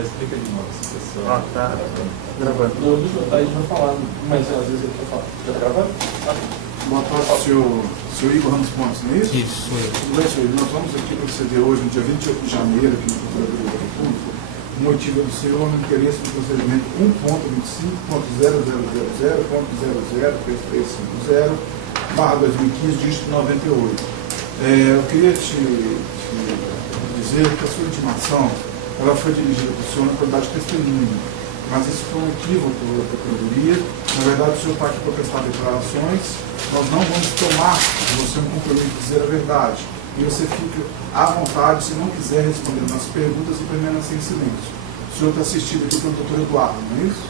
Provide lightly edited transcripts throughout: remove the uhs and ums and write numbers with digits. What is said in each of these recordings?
Já explica de novo essa pessoa. Tá gravando. A gente vai falar, mas às vezes ele quer falar. Já tá gravando? Boa tarde, senhor Igor Ramos Pontes, não é isso? Isso, sou eu. Tudo bem, senhor Igor? Nós vamos aqui proceder hoje, no dia 28 de janeiro, aqui no Procuradoria da República, o motivo do senhor no interesse do procedimento 1.25.0000.350/2015, dígito 98. Eu queria te dizer que a sua intimação ela foi dirigida para o senhor na qualidade de testemunha, mas isso foi um equívoco da Procuradoria. Na verdade, o senhor está aqui para prestar declarações, nós não vamos tomar de você um compromisso de dizer a verdade, e você fica à vontade, se não quiser responder as nossas perguntas, e permanecer em silêncio. O senhor está assistido aqui pelo doutor Eduardo, não é isso?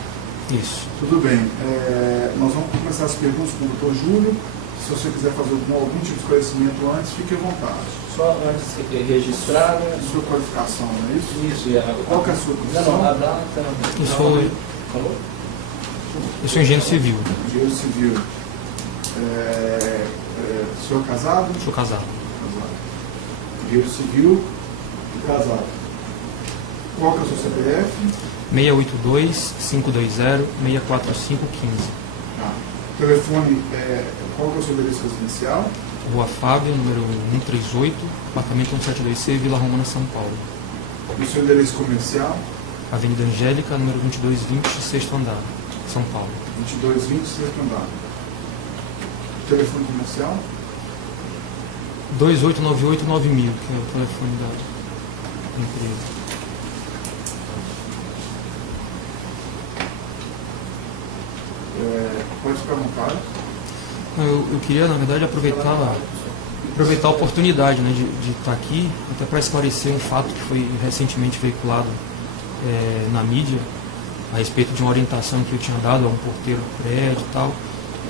Isso. Tudo bem. Nós vamos começar as perguntas com o doutor Júlio. Se você quiser fazer algum tipo de esclarecimento antes, fique à vontade. Só antes de registrar. Sua qualificação, não é isso? Isso, Qual que é a sua profissão? Não, a data. Eu sou engenheiro civil. Engenheiro civil. O senhor é casado? Sou casado. Casado. Engenheiro civil e casado. Qual que é o seu CPF? 682-520-64515. Telefone, qual que é o seu endereço residencial? Rua Fábio, número 138, apartamento 172C, Vila Romana, São Paulo. E o seu endereço comercial? Avenida Angélica, número 2220, sexto andar, São Paulo. 2220, sexto andar. Telefone comercial? 2898-9000, que é o telefone da empresa. Pode ficar à vontade. Eu queria, na verdade, aproveitar a oportunidade, né, de estar aqui, até para esclarecer um fato que foi recentemente veiculado na mídia, a respeito de uma orientação que eu tinha dado a um porteiro do prédio e tal,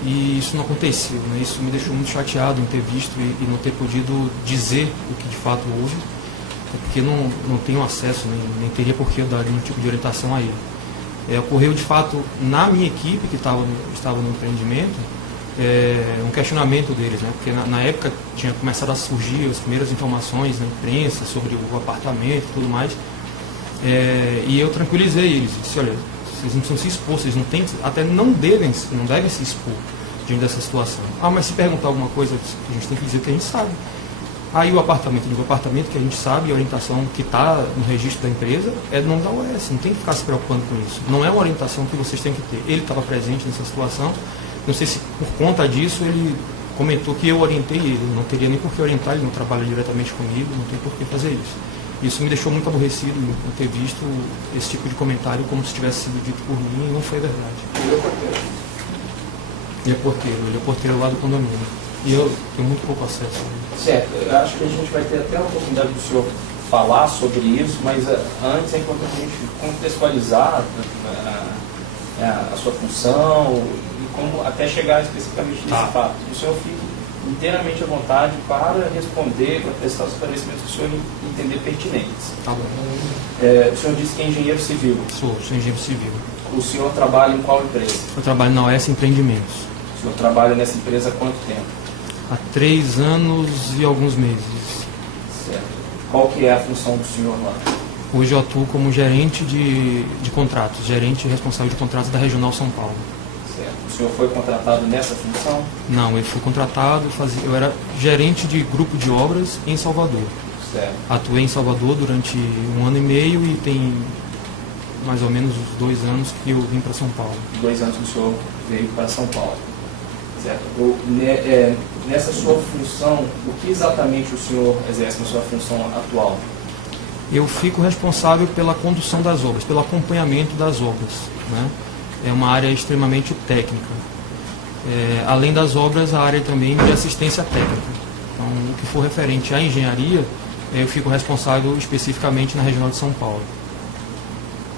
e isso não aconteceu, né? Isso me deixou muito chateado em ter visto e não ter podido dizer o que de fato houve, porque não tenho acesso, nem teria por que eu dar nenhum tipo de orientação a ele. Ocorreu de fato na minha equipe que estava no empreendimento um questionamento deles, né? Porque na época tinha começado a surgir as primeiras informações na imprensa sobre o apartamento e tudo mais, e eu tranquilizei eles, disse: olha, vocês não precisam se expor, vocês não devem se expor diante dessa situação. Mas se perguntar alguma coisa, a gente tem que dizer que a gente sabe. Aí o apartamento que a gente sabe, a orientação que está no registro da empresa é não dar OS, não tem que ficar se preocupando com isso. Não é uma orientação que vocês têm que ter. Ele estava presente nessa situação, não sei se por conta disso ele comentou que eu orientei ele, não teria nem por que orientar, ele não trabalha diretamente comigo, não tem por que fazer isso. Isso me deixou muito aborrecido em ter visto esse tipo de comentário como se tivesse sido dito por mim, e não foi verdade. Ele é porteiro lá do condomínio. E eu tenho muito pouco acesso a ele. Certo, eu acho que a gente vai ter até a oportunidade do senhor falar sobre isso, mas antes é importante a gente contextualizar a sua função e como até chegar especificamente nesse fato. O senhor fique inteiramente à vontade para responder, para prestar os esclarecimentos que o senhor entender pertinentes. Tá bom. O senhor disse que é engenheiro civil. Sou engenheiro civil. O senhor trabalha em qual empresa? Eu trabalho na OS Empreendimentos. O senhor trabalha nessa empresa há quanto tempo? Há 3 anos e alguns meses. Certo. Qual que é a função do senhor lá? Hoje eu atuo como gerente de contratos, gerente responsável de contratos da Regional São Paulo. Certo. O senhor foi contratado nessa função? Não, eu fui contratado, eu era gerente de grupo de obras em Salvador. Certo. Atuei em Salvador durante 1 ano e meio e tem mais ou menos uns 2 anos que eu vim para São Paulo. 2 anos que o senhor veio para São Paulo. Certo. Nessa sua função, o que exatamente o senhor exerce na sua função atual? Eu fico responsável pela condução das obras, pelo acompanhamento das obras, né? É uma área extremamente técnica. Além das obras, a área também de assistência técnica. Então, o que for referente à engenharia, eu fico responsável especificamente na Regional de São Paulo.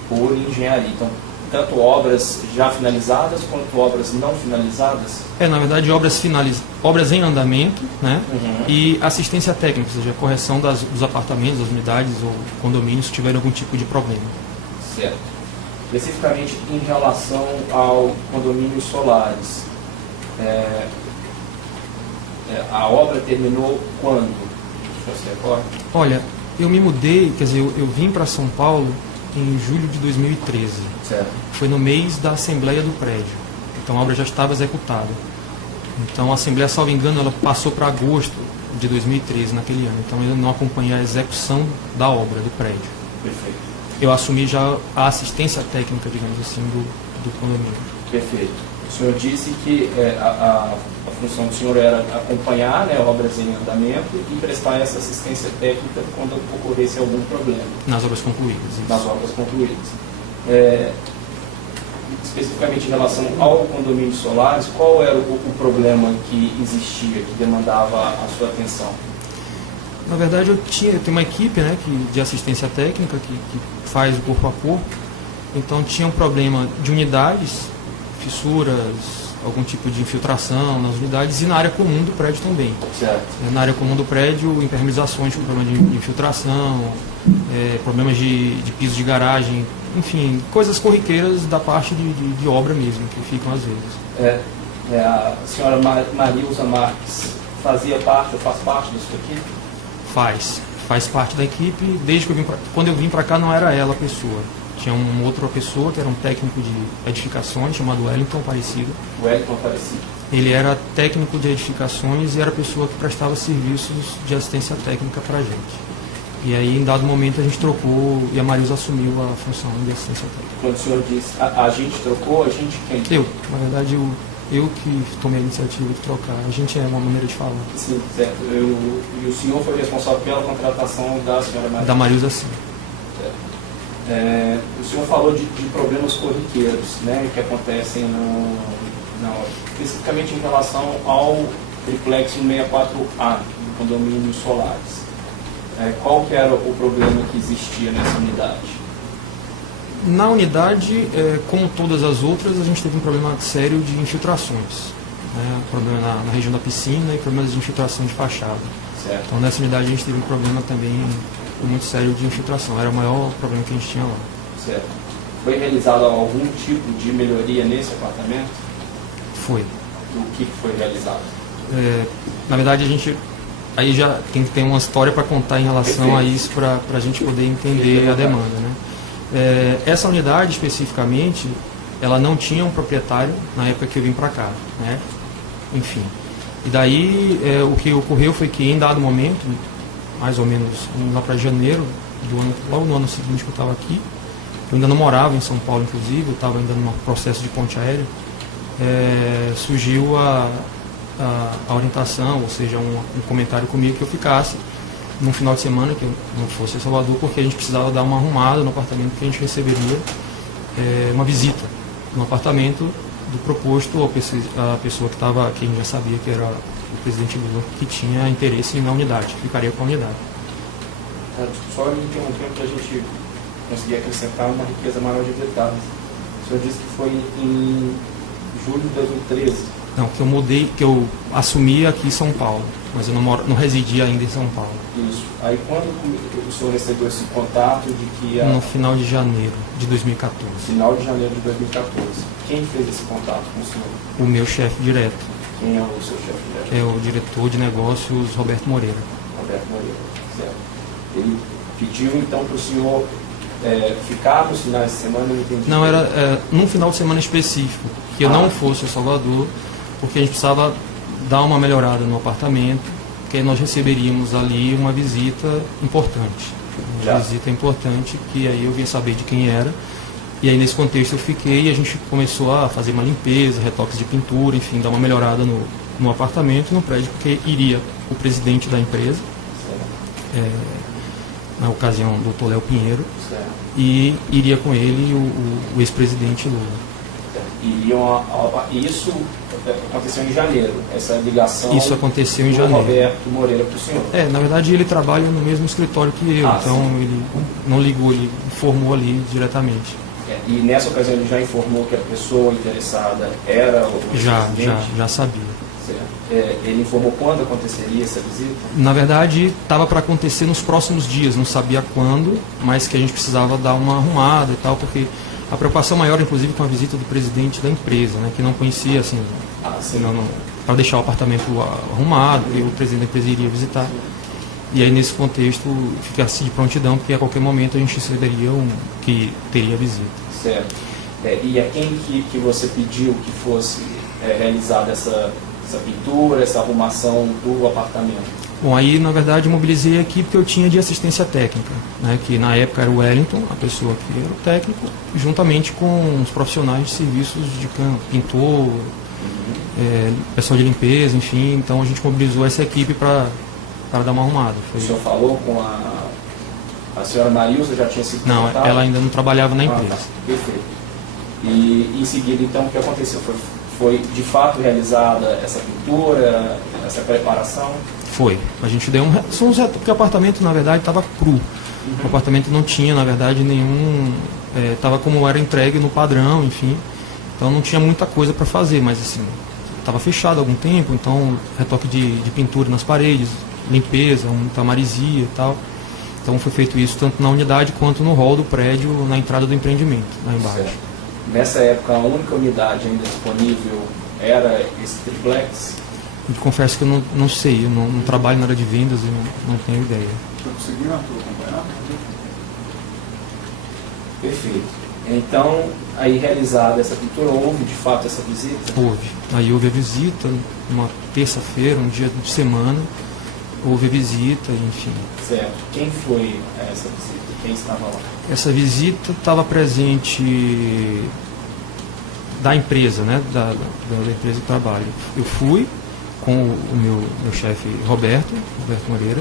Por engenharia. Então, tanto obras já finalizadas quanto obras não finalizadas? Na verdade, obras em andamento, né? Uhum. E assistência técnica, ou seja, correção dos apartamentos, das unidades ou condomínios se tiverem algum tipo de problema. Certo. Especificamente em relação ao condomínios solares, a obra terminou quando? Você recorda? Olha, eu me mudei, quer dizer, eu vim para São Paulo em julho de 2013. Certo. Foi no mês da assembleia do prédio. Então a obra já estava executada. Então a assembleia, salvo engano, ela passou para agosto de 2013, naquele ano. Então eu não acompanhei a execução da obra do prédio. Perfeito. Eu assumi já a assistência técnica, digamos assim, do condomínio. Perfeito. O senhor disse que a função do senhor era acompanhar, né, obras em andamento e prestar essa assistência técnica quando ocorresse algum problema. Nas obras concluídas. Isso. Nas obras concluídas. Especificamente em relação ao condomínio Solares, qual era o problema que existia, que demandava a sua atenção? Na verdade, eu tenho uma equipe, né, de assistência técnica que faz o corpo a corpo. Então tinha um problema de unidades, fissuras, algum tipo de infiltração nas unidades e na área comum do prédio também. Certo. Na área comum do prédio, impermeabilizações com problema de infiltração, problemas de piso de garagem, enfim, coisas corriqueiras da parte de obra mesmo, que ficam às vezes. A senhora Marilza Marques fazia parte ou faz parte da sua equipe? Faz parte da equipe. Desde que quando eu vim para cá não era ela a pessoa. Tinha uma outra pessoa que era um técnico de edificações chamado Wellington Aparecido. Wellington Aparecido. Ele era técnico de edificações e era a pessoa que prestava serviços de assistência técnica para a gente. E aí, em dado momento, a gente trocou e a Marilza assumiu a função de assistência técnica. Quando o senhor disse a gente trocou, a gente quem? Eu. Na verdade, eu que tomei a iniciativa de trocar. A gente é uma maneira de falar. Sim, certo. E o senhor foi responsável pela contratação da senhora Marilza? Da Marilza, sim. O senhor falou de problemas corriqueiros, né, que acontecem especificamente em relação ao triplex 64A, no condomínio Solares. Qual que era o problema que existia nessa unidade? Na unidade, como todas as outras, a gente teve um problema sério de infiltrações. Problema na região da piscina e problemas de infiltração de fachada. Certo. Então, nessa unidade, a gente teve um problema também muito sério de infiltração. Era o maior problema que a gente tinha lá. Certo. Foi realizado algum tipo de melhoria nesse apartamento? Foi. O que foi realizado? Na verdade, a gente aí já tem que ter uma história para contar em relação a isso, para a gente poder entender a demanda, né? Essa unidade, especificamente, ela não tinha um proprietário na época que eu vim para cá, né? Enfim. E daí, o que ocorreu foi que, em dado momento, mais ou menos lá para janeiro do ano, logo no ano seguinte que eu estava aqui, eu ainda não morava em São Paulo, inclusive, eu estava ainda num processo de ponte aérea, surgiu a orientação, ou seja, um comentário comigo que eu ficasse num final de semana, que eu não fosse a Salvador, porque a gente precisava dar uma arrumada no apartamento, que a gente receberia uma visita no apartamento do proposto a pessoa que estava, que a gente já sabia que era o presidente Lula, que tinha interesse na unidade, que ficaria com a unidade. Só me interrompendo para a gente conseguir acrescentar uma riqueza maior de detalhes. O senhor disse que foi em julho de 2013. Não, que eu assumi aqui em São Paulo, mas eu não residia ainda em São Paulo. Isso. Aí quando o senhor recebeu esse contato de que... No final de janeiro de 2014. Final de janeiro de 2014. Quem fez esse contato com o senhor? O meu chefe direto. Quem é o seu chefe direto? É o diretor de negócios, Roberto Moreira. Roberto Moreira, certo. Ele pediu então para o senhor ficar nos finais de semana, eu não entendi. Não, era num final de semana específico, que eu não fosse a Salvador, porque a gente precisava dar uma melhorada no apartamento, porque nós receberíamos ali uma visita importante. Uma visita importante, que aí eu vim saber de quem era. E aí nesse contexto eu fiquei e a gente começou a fazer uma limpeza, retoques de pintura, enfim, dar uma melhorada no apartamento, no prédio, porque iria o presidente da empresa, na ocasião o Dr. Léo Pinheiro, e iria com ele o ex-presidente Lula. Isso aconteceu em janeiro, essa ligação. Isso aconteceu em janeiro. Roberto Moreira para o senhor. Na verdade ele trabalha no mesmo escritório que eu, então sim. Ele não ligou, ele informou ali diretamente. E nessa ocasião ele já informou que a pessoa interessada era o presidente? Já sabia. Ele informou quando aconteceria essa visita? Na verdade, estava para acontecer nos próximos dias, não sabia quando, mas que a gente precisava dar uma arrumada e tal, porque a preocupação maior, inclusive, com a visita do presidente da empresa, né, que não conhecia, assim, para deixar o apartamento arrumado, e o presidente da empresa iria visitar. E aí, nesse contexto, fica-se de prontidão, porque a qualquer momento a gente saberia que teria visita. Certo. E a quem que você pediu que fosse realizada essa pintura, essa arrumação do apartamento? Bom, aí, na verdade, mobilizei a equipe que eu tinha de assistência técnica, né, que na época era o Wellington, a pessoa que era o técnico, juntamente com os profissionais de serviços de campo, pintor, pessoal de limpeza, enfim. Então, a gente mobilizou essa equipe para dar uma arrumada. O senhor falou com a senhora Marilza, já tinha sido Não, contratada? ela ainda não trabalhava na empresa. Tá. Perfeito. E em seguida, então, o que aconteceu? Foi de fato realizada essa pintura, essa preparação? Foi. A gente deu porque o apartamento, na verdade, estava cru. O apartamento não tinha, na verdade, nenhum... Estava como era entregue no padrão, enfim. Então não tinha muita coisa para fazer, mas assim, estava fechado há algum tempo, então retoque de pintura nas paredes, limpeza, muita marisia e tal. Então foi feito isso tanto na unidade quanto no hall do prédio, na entrada do empreendimento, lá embaixo. Certo. Nessa época, a única unidade ainda disponível era esse triplex? Eu confesso que eu não sei, eu não trabalho na área de vendas e não tenho ideia. Você conseguiu acompanhar? Perfeito. Então, aí realizada essa pintura, houve de fato essa visita? Houve. Aí houve a visita, uma terça-feira, um dia de semana, houve a visita, enfim. Certo. Quem foi essa visita? Quem estava lá? Essa visita estava presente da empresa, né, da empresa de trabalho. Eu fui com o meu chefe Roberto Moreira,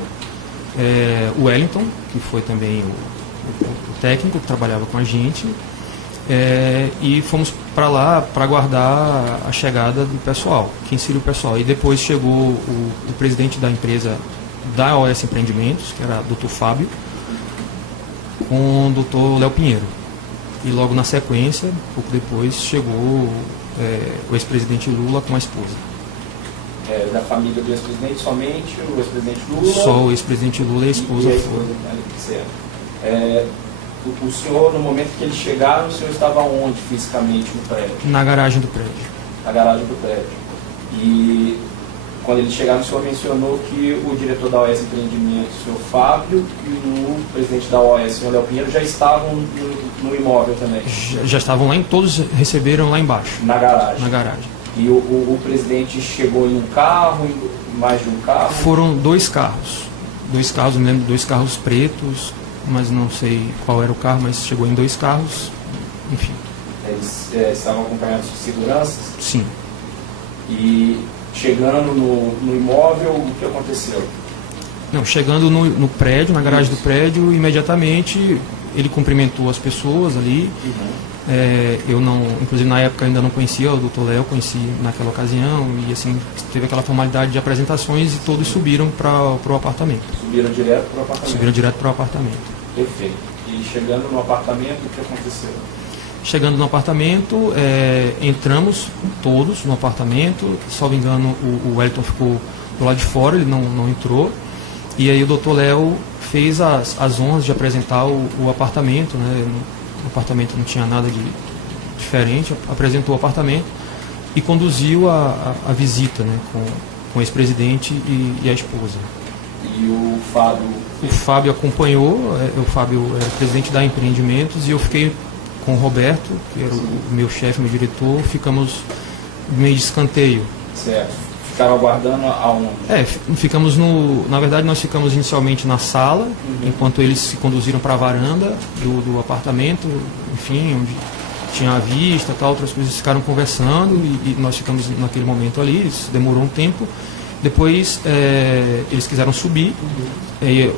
o Wellington, que foi também o técnico que trabalhava com a gente, e fomos para lá para aguardar a chegada do pessoal, quem seria o pessoal. E depois chegou o presidente da empresa da OS Empreendimentos, que era o Dr. Fábio, com o Dr. Léo Pinheiro. E logo na sequência, pouco depois, chegou o ex-presidente Lula com a esposa. Da família do ex-presidente, somente o ex-presidente Lula? Só o ex-presidente Lula e a esposa foram. foram. O senhor, no momento que eles chegaram, o senhor estava onde fisicamente no prédio? Na garagem do prédio. Na garagem do prédio. E quando eles chegaram, o senhor mencionou que o diretor da OS Empreendimentos, o senhor Fábio, e o presidente da OS, o senhor Léo Pinheiro, já estavam no imóvel também? Já estavam lá, todos receberam lá embaixo. Na garagem? Na garagem. E o presidente chegou em um carro, em mais de um carro? Foram dois carros. Eu me lembro, dois carros pretos, mas não sei qual era o carro, mas chegou em dois carros, enfim. Eles estavam acompanhados de seguranças? Sim. E chegando no imóvel, o que aconteceu? Não, chegando no prédio, na garagem do prédio, imediatamente ele cumprimentou as pessoas ali. Eu não, inclusive na época ainda não conhecia o Dr. Léo, conheci naquela ocasião, e assim, teve aquela formalidade de apresentações e todos subiram para o apartamento. Subiram direto para o apartamento? Subiram direto para o apartamento. Perfeito. E chegando no apartamento, o que aconteceu? Chegando no apartamento, entramos todos no apartamento, salvo engano o Wellington ficou do lado de fora, ele não entrou, e aí o Dr. Léo fez as honras de apresentar o apartamento, né? O apartamento não tinha nada de diferente, apresentou o apartamento e conduziu a visita, né, com o ex-presidente e a esposa. E o Fábio? O Fábio acompanhou, o Fábio era presidente da Empreendimentos, e eu fiquei com o Roberto, que era o meu chefe, meu diretor, ficamos meio de escanteio. Certo. Ficaram aguardando aonde? Ficamos na verdade nós ficamos inicialmente na sala, enquanto eles se conduziram para a varanda do apartamento, enfim, onde tinha a vista, tal, outras coisas, ficaram conversando e nós ficamos naquele momento ali, isso demorou um tempo. Depois eles quiseram subir,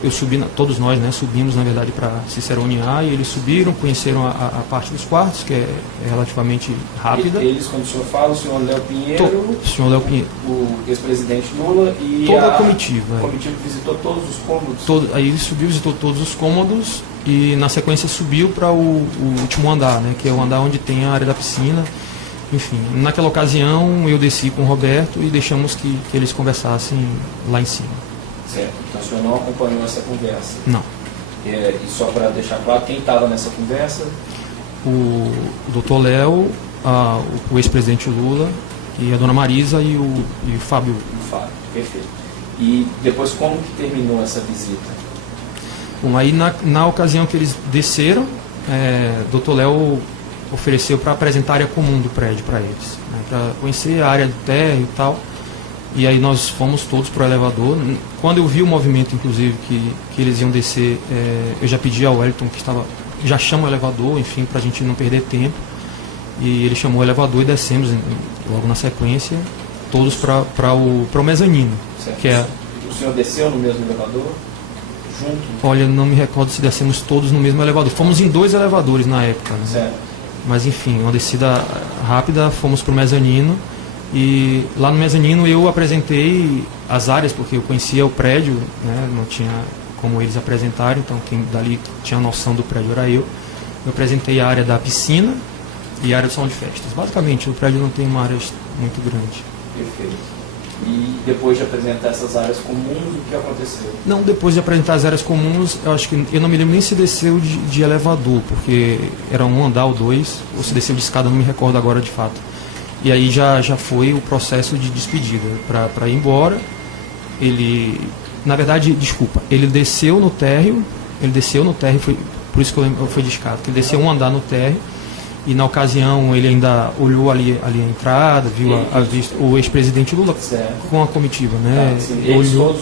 eu subi, todos nós, né, subimos na verdade para se cerimoniar, e eles subiram, conheceram a parte dos quartos, que é relativamente rápida. Eles, quando o senhor fala, o senhor Léo Pinheiro, o senhor Léo Pinheiro, o ex-presidente Lula e toda a comitiva. A comitiva visitou todos os cômodos? Aí ele subiu, visitou todos os cômodos e na sequência subiu para o último andar, né, que é o andar onde tem a área da piscina. Enfim, naquela ocasião eu desci com o Roberto e deixamos que eles conversassem lá em cima. Certo, então o senhor não acompanhou essa conversa? Não. E só para deixar claro, quem estava nessa conversa? O Dr. Léo, o ex-presidente Lula, e a dona Marisa e o Fábio. O Fábio, perfeito. E depois, como que terminou essa visita? Bom, aí na ocasião que eles desceram, o Dr. Léo ofereceu para apresentar a área comum do prédio para eles, né, para conhecer a área do térreo e tal. E aí nós fomos todos para o elevador. Quando eu vi o movimento, inclusive, que eles iam descer, eu já pedi ao Wellington que já chama o elevador, enfim, para a gente não perder tempo. E ele chamou o elevador e descemos logo na sequência, todos para o mezanino. Certo. Que é... O senhor desceu no mesmo elevador? Junto? Olha, não me recordo se descemos todos no mesmo elevador. Fomos em 2 elevadores na época, né? Certo. Mas enfim, uma descida rápida, fomos para o mezanino. E lá no mezanino eu apresentei as áreas, porque eu conhecia o prédio, né? Não tinha como eles apresentarem, então quem dali tinha noção do prédio era eu. Eu apresentei a área da piscina e a área do salão de festas. Basicamente, o prédio não tem uma área muito grande. Perfeito. E depois de apresentar essas áreas comuns, o que aconteceu? Não, depois de apresentar as áreas comuns, eu não me lembro nem se desceu de elevador, porque era um andar ou 2, ou se desceu de escada, não me recordo agora de fato. E aí já foi o processo de despedida para ir embora. Ele, na verdade, desculpa, ele desceu no térreo, foi por isso que eu fui de escada, que ele desceu um andar no térreo. E na ocasião ele ainda olhou ali a entrada, viu a vista, o ex-presidente Lula, certo, com a comitiva, né? Sim, eles todos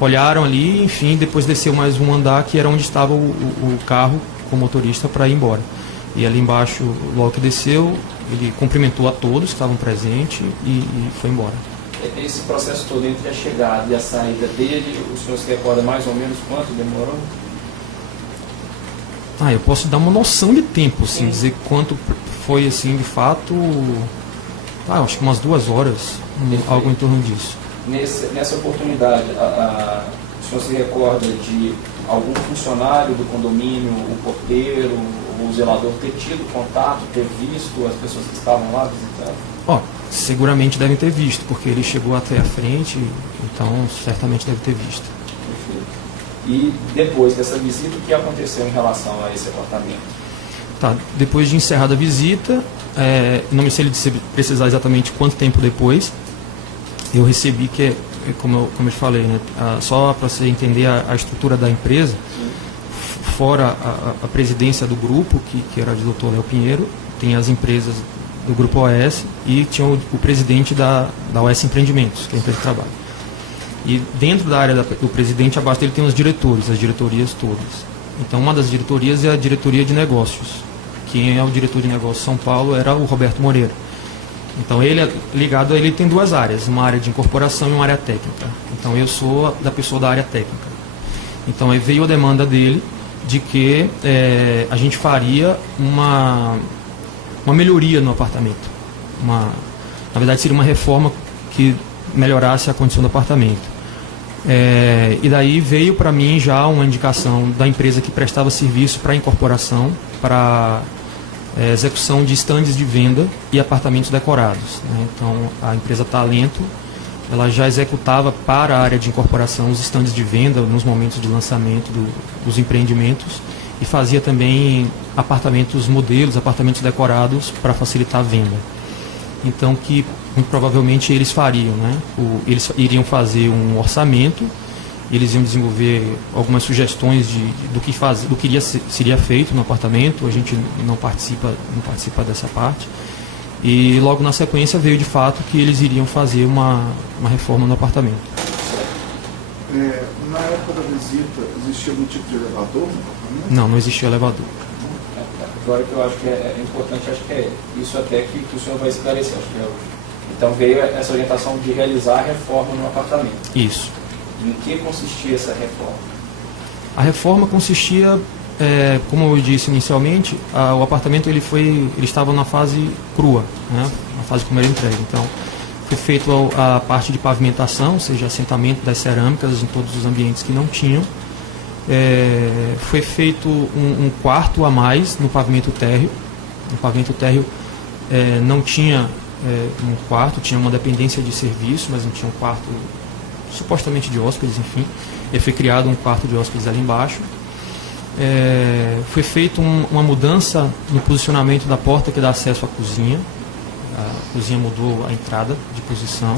olharam ali, enfim, depois desceu mais um andar que era onde estava o carro com o motorista para ir embora. E ali embaixo, logo que desceu, ele cumprimentou a todos que estavam presentes e foi embora. Esse processo todo entre a chegada e a saída dele, o senhor se recorda mais ou menos quanto demorou? Eu posso dar uma noção de tempo, assim, dizer quanto foi, assim, de fato, acho que umas 2 horas, algo em torno disso. Nessa oportunidade, o senhor se recorda de algum funcionário do condomínio, o porteiro, o zelador, ter tido contato, ter visto as pessoas que estavam lá visitando? Seguramente devem ter visto, porque ele chegou até a frente, então certamente deve ter visto. Perfeito. E depois dessa visita, o que aconteceu em relação a esse apartamento? Depois de encerrada a visita, não me sei precisar exatamente quanto tempo depois, eu recebi como eu falei, né, só para você entender a estrutura da empresa, fora a presidência do grupo, que era de Dr. Léo Pinheiro, tem as empresas do Grupo OS e tinha o presidente da OS Empreendimentos, que é a empresa de trabalho. E dentro da área do presidente, abaixo dele tem os diretores, as diretorias todas. Então, uma das diretorias é a diretoria de negócios. Quem é o diretor de negócios de São Paulo era o Roberto Moreira. Então, ele tem 2 áreas, uma área de incorporação e uma área técnica. Então, eu sou da pessoa da área técnica. Então, aí veio a demanda dele de que a gente faria uma melhoria no apartamento. Na verdade, seria uma reforma que melhorasse a condição do apartamento. E daí veio para mim já uma indicação da empresa que prestava serviço para incorporação, para execução de estandes de venda e apartamentos decorados, né? Então a empresa Talento, ela já executava para a área de incorporação os estandes de venda nos momentos de lançamento dos empreendimentos e fazia também apartamentos modelos, apartamentos decorados para facilitar a venda. Então, que muito provavelmente eles fariam, né? Eles iriam fazer um orçamento, eles iam desenvolver algumas sugestões do que seria feito no apartamento. A gente não participa dessa parte. E logo na sequência veio de fato que eles iriam fazer uma reforma no apartamento. Na época da visita, existia algum tipo de elevador no apartamento? Não existia elevador. Agora que eu acho que é importante, acho que é isso até que o senhor vai esclarecer. Acho que então veio essa orientação de realizar a reforma no apartamento. Isso. Em que consistia essa reforma? A reforma consistia, como eu disse inicialmente, o apartamento ele estava na fase crua, né? Na fase como era entregue. Então, foi feita a parte de pavimentação, ou seja, assentamento das cerâmicas em todos os ambientes que não tinham. Foi feito um quarto a mais no pavimento térreo. No pavimento térreo não tinha um quarto, tinha uma dependência de serviço, mas não tinha um quarto supostamente de hóspedes, enfim. E foi criado um quarto de hóspedes ali embaixo. Foi feita uma mudança no posicionamento da porta que dá acesso à cozinha. A cozinha mudou a entrada de posição.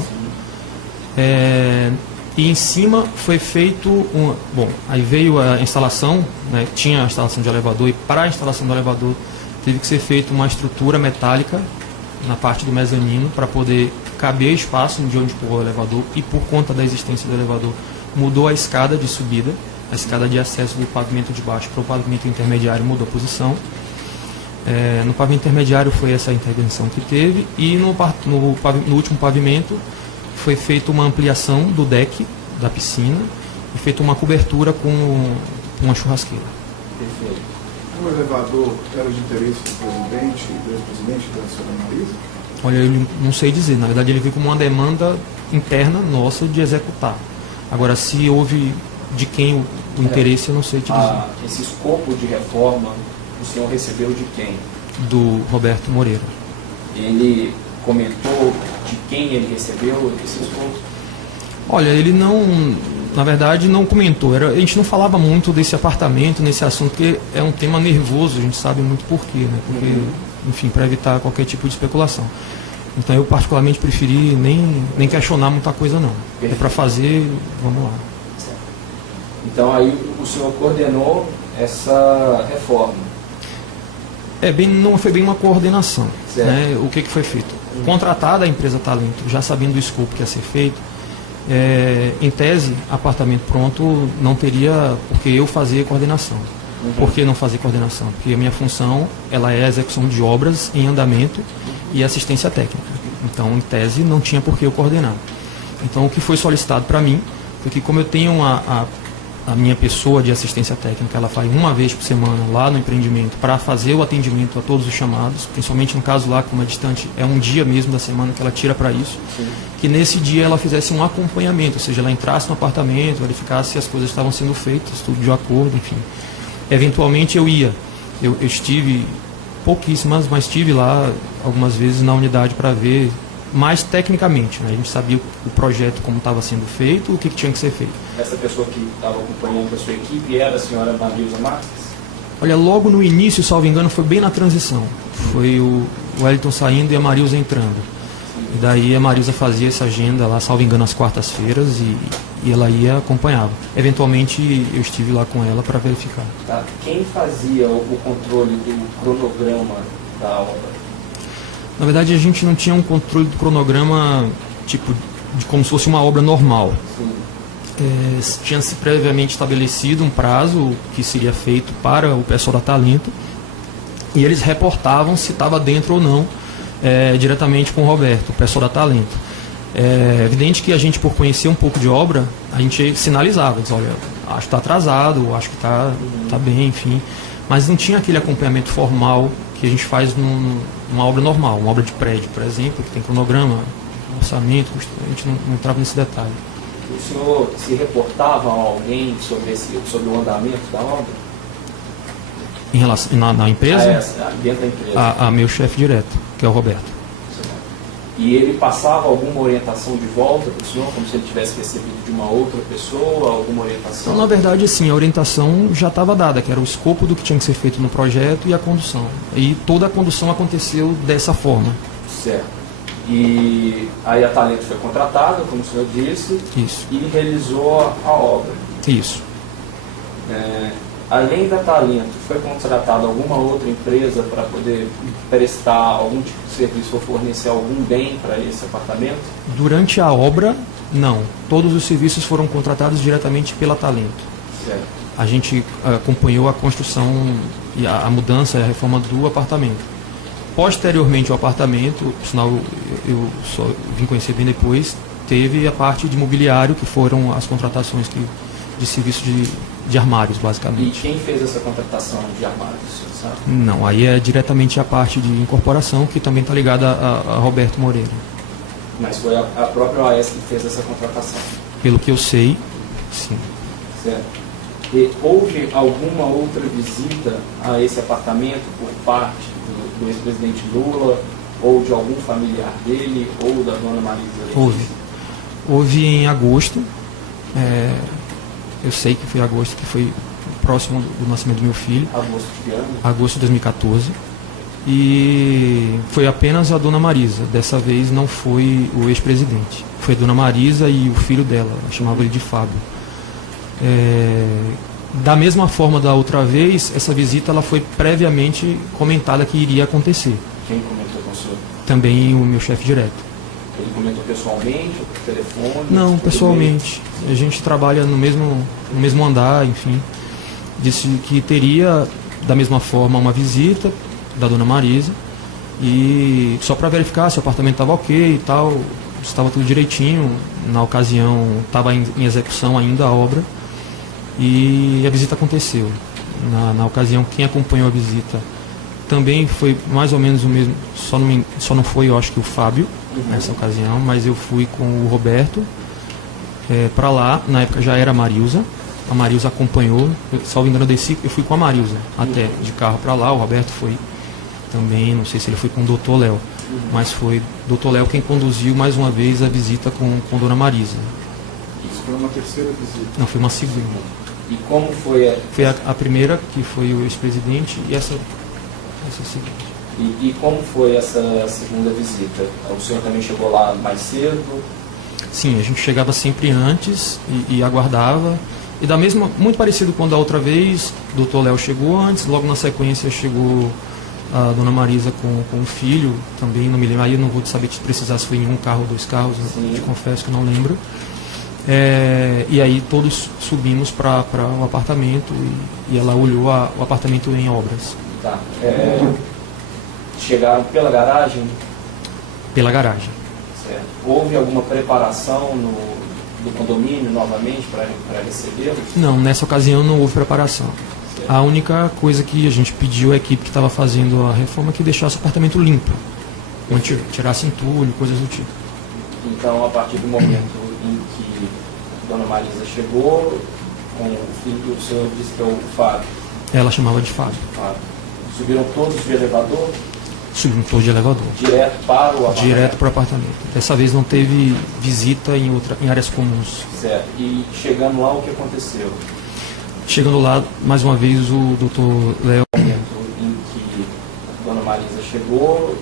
E em cima foi feito bom, aí veio a instalação, né, tinha a instalação de elevador, e para a instalação do elevador teve que ser feita uma estrutura metálica na parte do mezanino para poder caber espaço de onde pôr o elevador, e por conta da existência do elevador mudou a escada de subida, a escada de acesso do pavimento de baixo para o pavimento intermediário mudou a posição. No pavimento intermediário foi essa intervenção que teve, e no último pavimento foi feita uma ampliação do deck da piscina e feita uma cobertura com uma churrasqueira. Perfeito. O elevador era de interesse do presidente e do ex-presidente da senhora Marisa? Olha, eu não sei dizer. Na verdade, ele veio como uma demanda interna nossa de executar. Agora, se houve de quem o interesse, eu não sei te dizer. Esse escopo de reforma, o senhor recebeu de quem? Do Roberto Moreira. Ele comentou de quem ele recebeu esse escopo? Olha, ele não, na verdade, não comentou. A gente não falava muito desse apartamento, nesse assunto, porque é um tema nervoso, a gente sabe muito por quê, né? Porque, enfim, para evitar qualquer tipo de especulação. Então eu particularmente preferi nem questionar muita coisa não. Perfeito. É para fazer, vamos lá. Certo. Então aí o senhor coordenou essa reforma. Não foi bem uma coordenação. Né? O que foi feito? Contratada a empresa Talento, já sabendo o escopo que ia ser feito, em tese, apartamento pronto não teria porque eu fazer coordenação. Por que não fazer coordenação? Porque a minha função ela é a execução de obras em andamento e assistência técnica. Então, em tese, não tinha por que eu coordenar. Então, o que foi solicitado para mim foi que, como eu tenho a minha pessoa de assistência técnica, ela vai uma vez por semana lá no empreendimento para fazer o atendimento a todos os chamados, principalmente no caso lá, como é distante, é um dia mesmo da semana que ela tira para isso. Sim. Que nesse dia ela fizesse um acompanhamento, ou seja, ela entrasse no apartamento, verificasse se as coisas estavam sendo feitas, tudo de acordo, enfim. Eventualmente eu estive pouquíssimas, mas estive lá algumas vezes na unidade para ver mais tecnicamente, né? A gente sabia o projeto como estava sendo feito, o que tinha que ser feito. Essa pessoa que estava acompanhando a sua equipe era a senhora Marilza Marques? Olha, logo no início, salvo engano, foi bem na transição. Foi o Wellington saindo e a Marilza entrando. E daí a Marilza fazia essa agenda lá, salvo engano, às quartas-feiras e ela ia acompanhava. Eventualmente eu estive lá com ela para verificar. Tá. Quem fazia o controle do cronograma da obra? Na verdade, a gente não tinha um controle do cronograma tipo de como se fosse uma obra normal. Tinha-se previamente estabelecido um prazo que seria feito para o pessoal da Talento e eles reportavam se estava dentro ou não diretamente com o Roberto, o pessoal da Talento. É evidente que a gente, por conhecer um pouco de obra, a gente sinalizava, dizia, olha, acho que está atrasado, acho que está bem, enfim. Mas não tinha aquele acompanhamento formal que a gente faz numa obra normal, uma obra de prédio, por exemplo, que tem cronograma, orçamento, a gente não entrava nesse detalhe. O senhor se reportava a alguém sobre o andamento da obra? Em relação, na empresa? Dentro da empresa. A meu chefe direto, que é o Roberto. E ele passava alguma orientação de volta para o senhor, como se ele tivesse recebido de uma outra pessoa, alguma orientação? Então, na verdade, sim, a orientação já estava dada, que era o escopo do que tinha que ser feito no projeto e a condução. E toda a condução aconteceu dessa forma. Certo. E aí a Talento foi contratada, como o senhor disse, isso, e realizou a obra. Isso. Além da Talento, foi contratada alguma outra empresa para poder prestar algum tipo de serviço ou fornecer algum bem para esse apartamento? Durante a obra, não. Todos os serviços foram contratados diretamente pela Talento. Certo. A gente acompanhou a construção e a mudança e a reforma do apartamento. Posteriormente ao apartamento, por sinal eu só vim conhecer bem depois, teve a parte de mobiliário, que foram as contratações de serviço de armários, basicamente. E quem fez essa contratação de armários, sabe? Não, aí é diretamente a parte de incorporação, que também está ligada a Roberto Moreira. Mas foi a própria OAS que fez essa contratação? Pelo que eu sei, sim. Certo. E houve alguma outra visita a esse apartamento por parte do ex-presidente Lula, ou de algum familiar dele, ou da dona Marisa? Houve em agosto. Eu sei que foi agosto, que foi próximo do nascimento do meu filho. Agosto de ano? Agosto de 2014. e foi apenas a dona Marisa. Dessa vez não foi o ex-presidente, foi a dona Marisa e o filho dela, eu chamava ele de Fábio. Da mesma forma da outra vez, essa visita ela foi previamente comentada que iria acontecer. Quem comentou com o senhor? Também o meu chefe direto. Ele comentou pessoalmente ou por telefone? Não, pessoalmente. A gente trabalha no mesmo andar, enfim. Disse que teria, da mesma forma, uma visita da dona Marisa, e só para verificar se o apartamento estava ok e tal, estava tudo direitinho. Na ocasião, estava em execução ainda a obra, e a visita aconteceu. Na ocasião, quem acompanhou a visita também foi mais ou menos o mesmo, só não foi, eu acho que o Fábio, nessa ocasião, mas eu fui com o Roberto para lá. Na época já era a Marilza. A Marilza acompanhou, salvo engano, eu fui com a Marilza até de carro para lá. O Roberto foi também, não sei se ele foi com o Dr. Léo, mas foi o Dr. Léo quem conduziu mais uma vez a visita com Dona Marisa. Isso foi uma terceira visita? Não, foi uma segunda. E como foi Foi a primeira, que foi o ex-presidente, e essa seguinte. E como foi essa segunda visita? O senhor também chegou lá mais cedo? Sim, a gente chegava sempre antes e aguardava. E da mesma, muito parecido com a da outra vez, o Dr. Léo chegou antes, logo na sequência chegou a dona Marisa com o filho, também não me lembro, aí eu não vou saber se precisar se foi em um carro ou dois carros, te confesso que não lembro. E aí todos subimos para o apartamento e ela olhou o apartamento em obras. Tá. Chegaram pela garagem? Pela garagem. Certo. Houve alguma preparação do condomínio novamente para recebê-los? Não, nessa ocasião não houve preparação. Certo. A única coisa que a gente pediu à equipe que estava fazendo a reforma é que deixasse o apartamento limpo. Tirasse entulho, coisas do tipo. Então, a partir do momento em que Dona Marisa chegou, com o filho do senhor disse que é o Fábio. Ela chamava de Fábio. Subiram todos de elevador? Subiram todos de elevador. Direto para o apartamento? Direto para o apartamento. Dessa vez não teve visita em áreas comuns. Certo. E chegando lá, o que aconteceu? Chegando lá, mais uma vez, o Dr. Léo... No momento em que Dona Marisa chegou,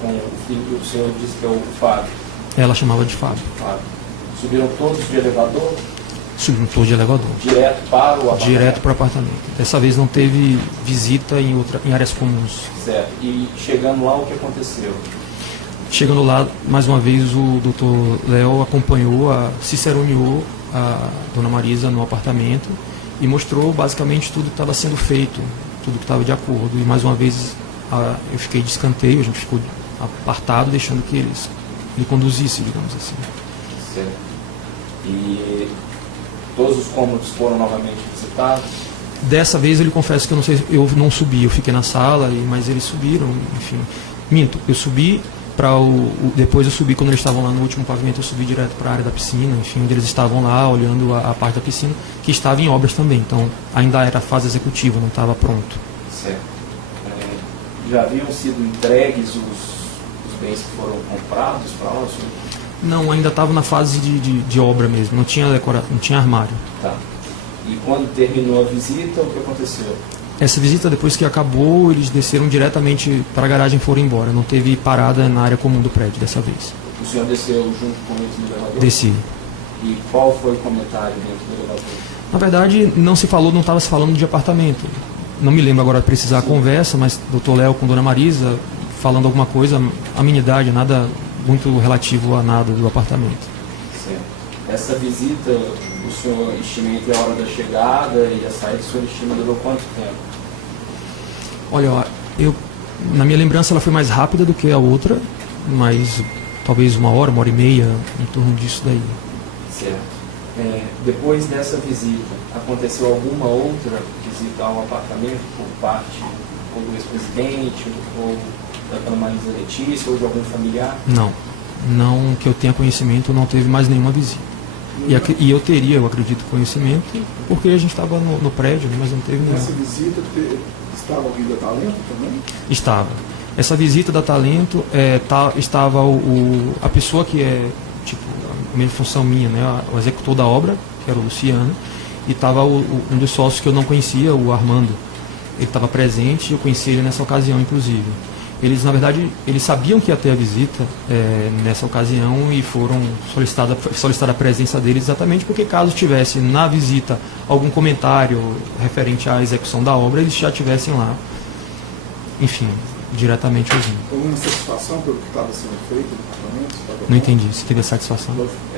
com o filho do senhor disse que é o Fábio. Ela chamava de Fábio. Subiram todos de elevador? Subiram todos de elevador. Direto para o apartamento? Direto para o apartamento. Dessa vez não teve visita em áreas comuns. Certo. E chegando lá, o que aconteceu? Chegando lá, mais uma vez, o Dr. Léo acompanhou, se reuniu a Dona Marisa no apartamento e mostrou basicamente tudo que estava sendo feito, tudo que estava de acordo. E mais uma vez eu fiquei de escanteio, a gente ficou apartado, deixando que ele conduzisse, digamos assim. Certo. E todos os cômodos foram novamente visitados? Dessa vez ele confessa que eu não subi, eu fiquei na sala, mas eles subiram, enfim. Minto, eu subi depois eu subi, quando eles estavam lá no último pavimento, eu subi direto para a área da piscina, enfim, onde eles estavam lá olhando a parte da piscina, que estava em obras também, então ainda era a fase executiva, não estava pronto. Certo. Já haviam sido entregues os bens que foram comprados para lá? Não, ainda estava na fase de obra mesmo, não tinha armário. Tá. E quando terminou a visita, o que aconteceu? Essa visita, depois que acabou, eles desceram diretamente para a garagem e foram embora. Não teve parada na área comum do prédio dessa vez. O senhor desceu junto com eles no elevador? Desci. E qual foi o comentário dentro do elevador? Na verdade, não estava se falando de apartamento. Não me lembro agora de precisar a conversa, mas Dr. Léo com Dona Marisa falando alguma coisa, amenidade, nada muito relativo a nada do apartamento. Certo. Essa visita, o senhor estima entre a hora da chegada e a saída, o senhor estima durou quanto tempo? Olha, na minha lembrança ela foi mais rápida do que a outra, mas talvez uma hora e meia, em torno disso daí. Certo. Depois dessa visita, aconteceu alguma outra visita ao apartamento por parte ou do ex-presidente, ou da Dona Marisa Letícia, ou de algum familiar? Não que eu tenha conhecimento, não teve mais nenhuma visita. E eu teria, eu acredito, conhecimento, porque a gente estava no prédio, mas não teve nenhuma. Nessa visita estava alguém da Talento também? Estava. Essa visita da Talento, estava a pessoa que é, tipo, a minha função minha, né, o executor da obra, que era o Luciano, e estava um dos sócios que eu não conhecia, o Armando. Ele estava presente, eu conheci ele nessa ocasião, inclusive. eles, na verdade, eles sabiam que ia ter a visita nessa ocasião e foram solicitada a presença deles exatamente porque caso tivesse na visita algum comentário referente à execução da obra, eles já tivessem lá, enfim, diretamente ouvindo. Alguma satisfação pelo que estava sendo feito no apartamento? Não entendi, se teve satisfação.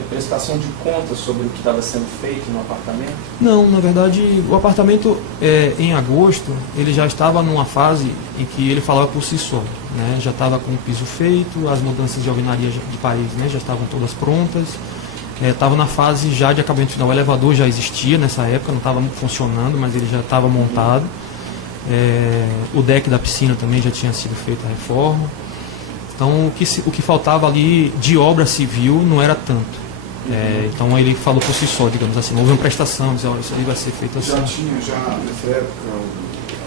Prestação de contas sobre o que estava sendo feito no apartamento? Não, na verdade, o apartamento, em agosto, ele já estava numa fase em que ele falava por si só. Né? Já estava com o piso feito, as mudanças de alvenaria de paredes, né, já estavam todas prontas. Estava na fase já de acabamento final. O elevador já existia nessa época, não estava funcionando, mas ele já estava montado. O deck da piscina também já tinha sido feita a reforma. Então, o que faltava ali de obra civil não era tanto. Então ele falou por si só, digamos assim, houve uma prestação, dizer, isso aí vai ser feito assim. Já tinha, nessa época,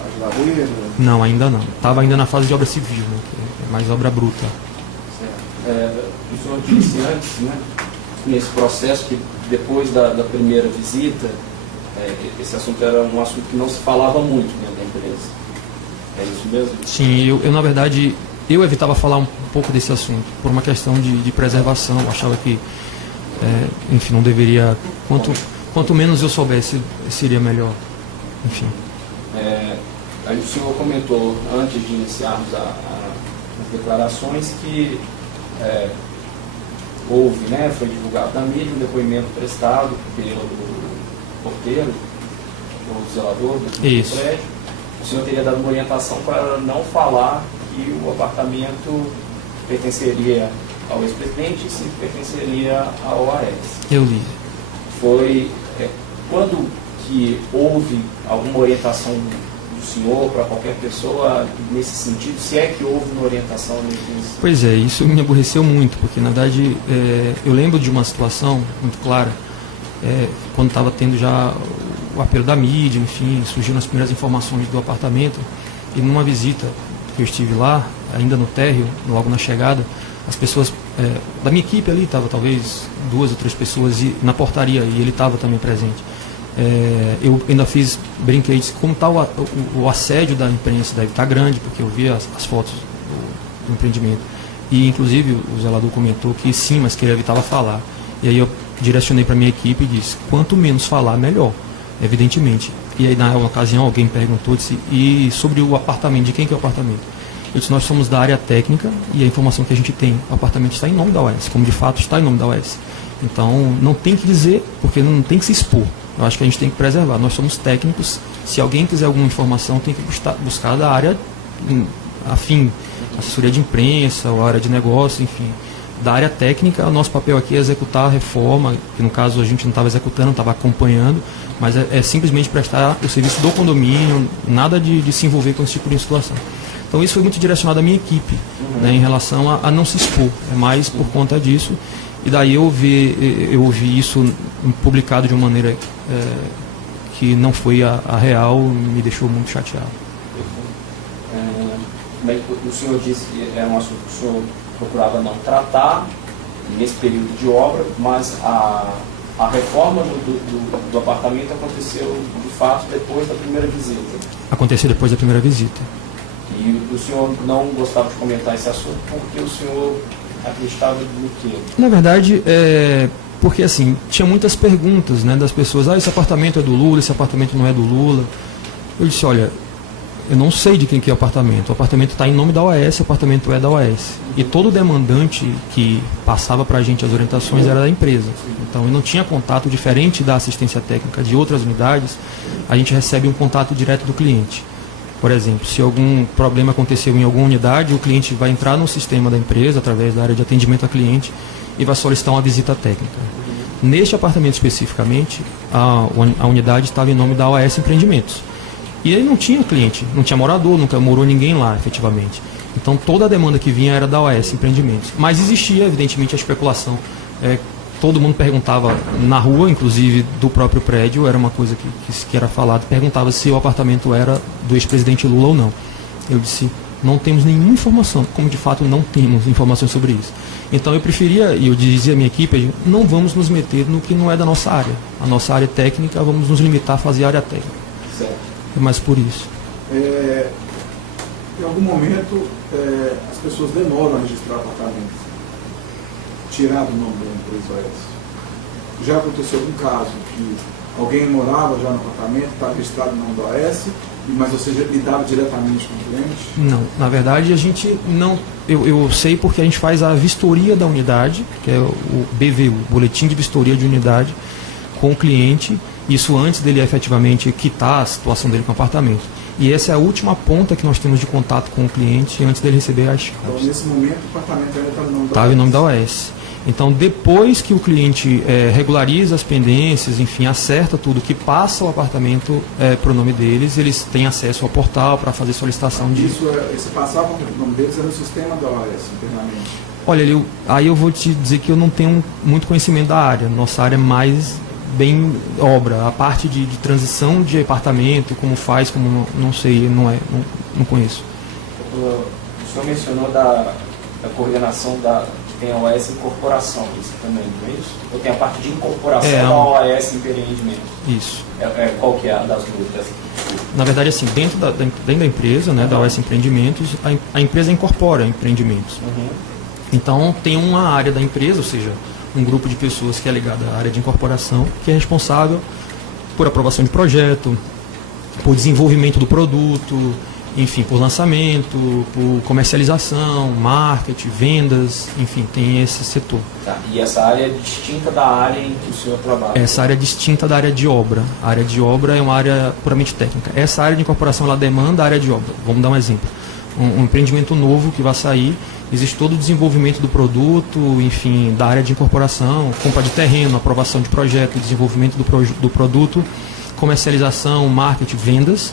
a geladeira? Não, ainda não. Estava ainda na fase de obra civil, né, que é mais obra bruta. O senhor disse antes, né, nesse processo, que depois da primeira visita, esse assunto era um assunto que não se falava muito dentro da empresa. É isso mesmo? Sim, eu na verdade, eu evitava falar um pouco desse assunto, por uma questão de preservação. Eu achava que enfim, não deveria, quanto menos eu soubesse, seria melhor, enfim. Aí o senhor comentou, antes de iniciarmos as declarações, que houve, né, foi divulgado na mídia um depoimento prestado pelo porteiro, o zelador do prédio. O senhor teria dado uma orientação para não falar que o apartamento pertenceria ao ex-presidente, se pertenceria ao OAS. Eu li. Foi quando que houve alguma orientação do senhor para qualquer pessoa nesse sentido, se é que houve uma orientação nesse sentido? Pois é, isso me aborreceu muito, porque na verdade eu lembro de uma situação muito clara, quando estava tendo já o apelo da mídia, enfim, surgiram as primeiras informações do apartamento, e numa visita que eu estive lá, ainda no térreo, logo na chegada, as pessoas da minha equipe ali, estava talvez 2 ou 3 pessoas na portaria, e ele estava também presente. Eu ainda brinquei, disse, como está o assédio da imprensa, deve estar grande, porque eu vi as fotos do empreendimento. E inclusive o zelador comentou que sim, mas que ele evitava falar. E aí eu direcionei para a minha equipe e disse, quanto menos falar, melhor, evidentemente. E aí na ocasião alguém perguntou, disse, e sobre o apartamento, de quem que é o apartamento? Eu disse, nós somos da área técnica e a informação que a gente tem, o apartamento está em nome da OAS, como de fato está em nome da OAS. Então, não tem que dizer, porque não tem que se expor. Eu acho que a gente tem que preservar. Nós somos técnicos, se alguém quiser alguma informação, tem que buscar da área afim, assessoria de imprensa, ou área de negócio, enfim. Da área técnica, o nosso papel aqui é executar a reforma, que no caso a gente não estava executando, estava acompanhando, mas é simplesmente prestar o serviço do condomínio, nada de se envolver com esse tipo de situação. Então isso foi muito direcionado à minha equipe, né, em relação a não se expor, é mais por conta disso. E daí eu ouvi isso publicado de uma maneira que não foi a real, me deixou muito chateado. O senhor disse que era um assunto que o senhor procurava não tratar nesse período de obra, mas a reforma do apartamento aconteceu de fato depois da primeira visita. Aconteceu depois da primeira visita. E o senhor não gostava de comentar esse assunto porque o senhor acreditava no quê? Na verdade, porque assim, tinha muitas perguntas, né, das pessoas, esse apartamento é do Lula, esse apartamento não é do Lula. Eu disse, olha, eu não sei de quem que é o apartamento está em nome da OAS, o apartamento é da OAS. E todo demandante que passava para a gente as orientações era da empresa. Então eu não tinha contato, diferente da assistência técnica de outras unidades, a gente recebe um contato direto do cliente. Por exemplo, se algum problema aconteceu em alguma unidade, o cliente vai entrar no sistema da empresa, através da área de atendimento ao cliente, e vai solicitar uma visita técnica. Neste apartamento especificamente, a unidade estava em nome da OAS Empreendimentos. E aí não tinha cliente, não tinha morador, nunca morou ninguém lá, efetivamente. Então toda a demanda que vinha era da OAS Empreendimentos. Mas existia, evidentemente, a especulação. Todo mundo perguntava na rua, inclusive do próprio prédio, era uma coisa que era falado, perguntava se o apartamento era do ex-presidente Lula ou não. Eu disse, não temos nenhuma informação, como de fato não temos informações sobre isso. Então eu preferia, e eu dizia à minha equipe, não vamos nos meter no que não é da nossa área. A nossa área técnica, vamos nos limitar a fazer área técnica. Certo. É mais por isso. em algum momento as pessoas demoram a registrar apartamentos, tirar do nome da empresa OS. Já aconteceu algum caso que alguém morava já no apartamento, estava registrado no nome da OS, mas você lidava diretamente com o cliente? Não, na verdade a gente não, eu sei porque a gente faz a vistoria da unidade, que é o BVU, Boletim de Vistoria de Unidade, com o cliente, isso antes dele efetivamente quitar a situação dele com o apartamento. E essa é a última ponta que nós temos de contato com o cliente antes dele receber as chaves. Então, nesse momento, o apartamento ainda está no nome da OS? Estava em nome da OS. Então, depois que o cliente regulariza as pendências, enfim, acerta tudo, que passa o apartamento para o nome deles, eles têm acesso ao portal para fazer solicitação de... Esse passar o nome deles é no sistema da OS, internamente? Olha, aí eu vou te dizer que eu não tenho muito conhecimento da área. Nossa área é mais bem obra. A parte de transição de apartamento, como faz, como não sei, não conheço. O senhor mencionou da coordenação tem a OS Incorporação, isso também, não é isso? Ou tem a parte de incorporação da OS Empreendimentos? Isso. Qual que é a das duas? Na verdade, assim, dentro da empresa, né, da OS Empreendimentos, a empresa incorpora empreendimentos. Uhum. Então, tem uma área da empresa, ou seja, um grupo de pessoas que é ligado à área de incorporação, que é responsável por aprovação de projeto, por desenvolvimento do produto, enfim, por lançamento, por comercialização, marketing, vendas, enfim, tem esse setor. Tá. E essa área é distinta da área em que o senhor trabalha? Essa área é distinta da área de obra. A área de obra é uma área puramente técnica. Essa área de incorporação, ela demanda a área de obra. Vamos dar um exemplo. Um empreendimento novo que vai sair, existe todo o desenvolvimento do produto, enfim, da área de incorporação, compra de terreno, aprovação de projeto, desenvolvimento do produto, comercialização, marketing, vendas.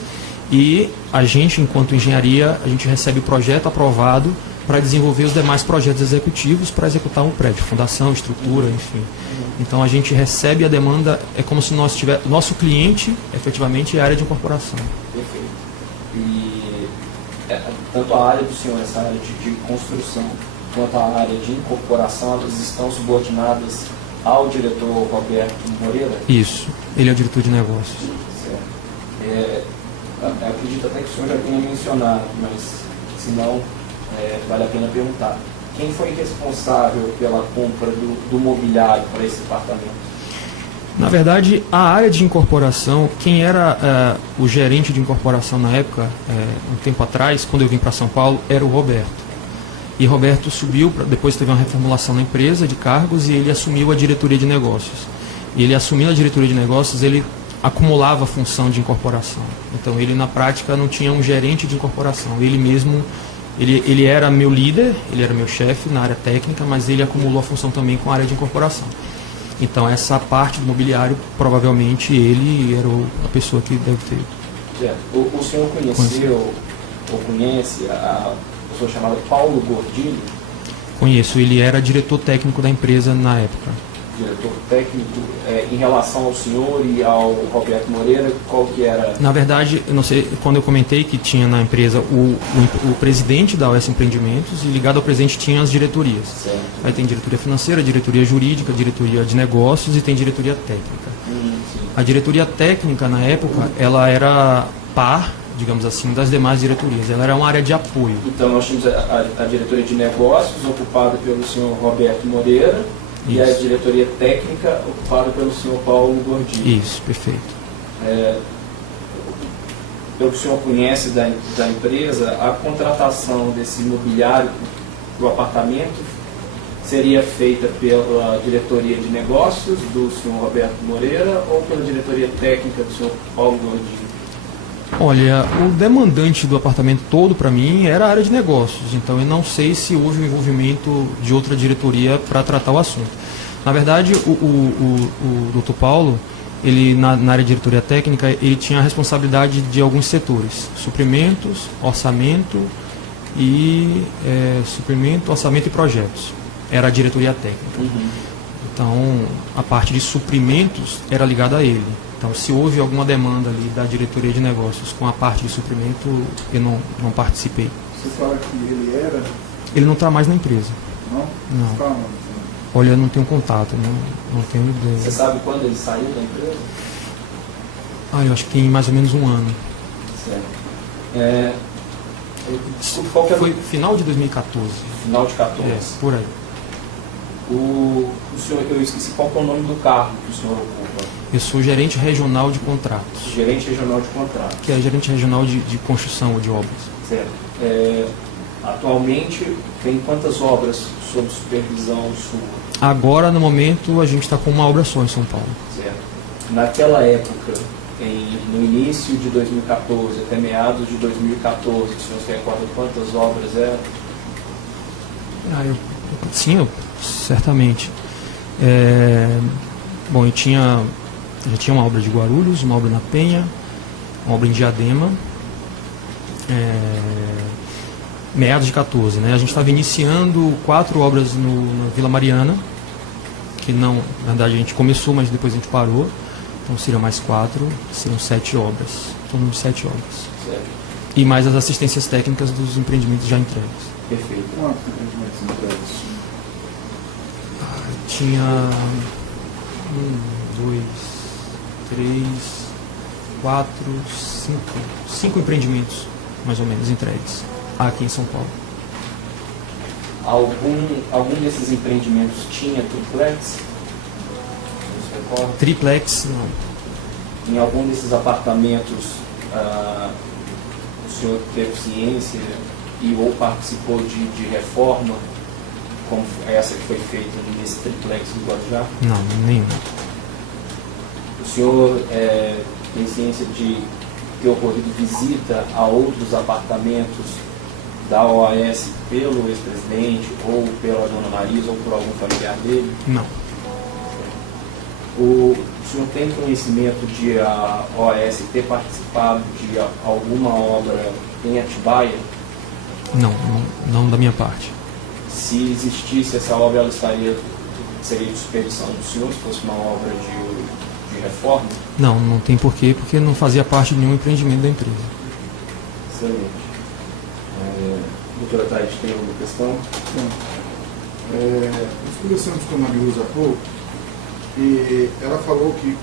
E a gente, enquanto engenharia, a gente recebe o projeto aprovado para desenvolver os demais projetos executivos para executar um prédio, fundação, estrutura, enfim. Então a gente recebe a demanda, é como se nosso cliente, efetivamente, é a área de incorporação. Perfeito. E tanto a área do senhor, essa área de construção, quanto a área de incorporação, elas estão subordinadas ao diretor Roberto Moreira? Isso, ele é o diretor de negócios. Certo. Acredito até que o senhor já tenha mencionado, mas se não, vale a pena perguntar. Quem foi responsável pela compra do mobiliário para esse apartamento? Na verdade, a área de incorporação, quem era o gerente de incorporação na época, um tempo atrás, quando eu vim para São Paulo, era o Roberto. E Roberto subiu, depois teve uma reformulação na empresa de cargos e ele assumiu a diretoria de negócios. E ele assumindo a diretoria de negócios, ele acumulava a função de incorporação. Então ele na prática não tinha um gerente de incorporação, ele mesmo, ele era meu líder, ele era meu chefe na área técnica, mas ele acumulou a função também com a área de incorporação. Então essa parte do mobiliário, provavelmente ele era a pessoa que deve ter. O senhor conheceu ou conhece a pessoa chamada Paulo Gordilho? Conheço, ele era diretor técnico da empresa na época. Diretor técnico, em relação ao senhor e ao Roberto Moreira, qual que era? Na verdade, eu não sei, quando eu comentei que tinha na empresa o presidente da OS Empreendimentos, e ligado ao presidente tinha as diretorias. Certo. Aí tem diretoria financeira, diretoria jurídica, diretoria de negócios e tem diretoria técnica. A diretoria técnica, na época, ela era par, digamos assim, das demais diretorias. Ela era uma área de apoio. Então nós tínhamos a diretoria de negócios, ocupada pelo senhor Roberto Moreira, isso. E a diretoria técnica ocupada pelo senhor Paulo Gordilho. Isso, perfeito. Pelo que o senhor conhece da empresa, a contratação desse imobiliário do apartamento seria feita pela diretoria de negócios do senhor Roberto Moreira ou pela diretoria técnica do senhor Paulo Gordilho? Olha, o demandante do apartamento todo, para mim, era a área de negócios. Então, eu não sei se houve um envolvimento de outra diretoria para tratar o assunto. Na verdade, o Dr. Paulo, ele na área de diretoria técnica, ele tinha a responsabilidade de alguns setores. Suprimentos, orçamento e projetos. Era a diretoria técnica. Uhum. Então, a parte de suprimentos era ligada a ele. Então, se houve alguma demanda ali da diretoria de negócios com a parte de suprimento, eu não participei. Você fala que ele era? Ele não está mais na empresa. Não? Não. Fala. Olha, eu não tenho contato, não tenho ideia. Você sabe quando ele saiu da empresa? Eu acho que tem mais ou menos um ano. Certo. Desculpa, qual que é Foi final de 2014. final de 14? Por aí. O senhor, eu esqueci qual que é o nome do cargo que o senhor ocupa. Eu sou gerente regional de contratos, Gerente regional de contratos. que é gerente regional de construção ou de obras. Certo. Atualmente, tem quantas obras sob supervisão sua? Agora, no momento, a gente está com uma obra só em São Paulo. Certo. Naquela época, no início de 2014 até meados de 2014, o senhor se recorda quantas obras eram? Sim, certamente. Bom, já tinha uma obra de Guarulhos, uma obra na Penha, uma obra em Diadema, meados de 14, né? A gente estava iniciando 4 obras na Vila Mariana, que não, na verdade a gente começou, mas depois a gente parou, então seriam mais 4, seriam 7 obras, em torno de 7 obras. Certo. E mais as assistências técnicas dos empreendimentos já entregues. Perfeito. Quantos empreendimentos entregues? Tinha 1, 2, 3, 4, 5 empreendimentos, mais ou menos, entregues aqui em São Paulo. Algum desses empreendimentos tinha triplex? Você recorda? Triplex, não. Em algum desses apartamentos, o senhor teve ciência ou participou de reforma, como essa que foi feita nesse triplex do Guarujá? Não, nenhum. O senhor tem ciência de ter ocorrido visita a outros apartamentos da OAS pelo ex-presidente, ou pela dona Marisa, ou por algum familiar dele? Não. O senhor tem conhecimento de a OAS ter participado de alguma obra em Atibaia? Não da minha parte. Se existisse essa obra, ela seria de supervisão do senhor, se fosse uma obra de reforma? Não tem porquê, porque não fazia parte de nenhum empreendimento da empresa. Excelente. Doutora Thaís, tem alguma questão? Nós conversamos com a Mariusa há pouco e ela falou que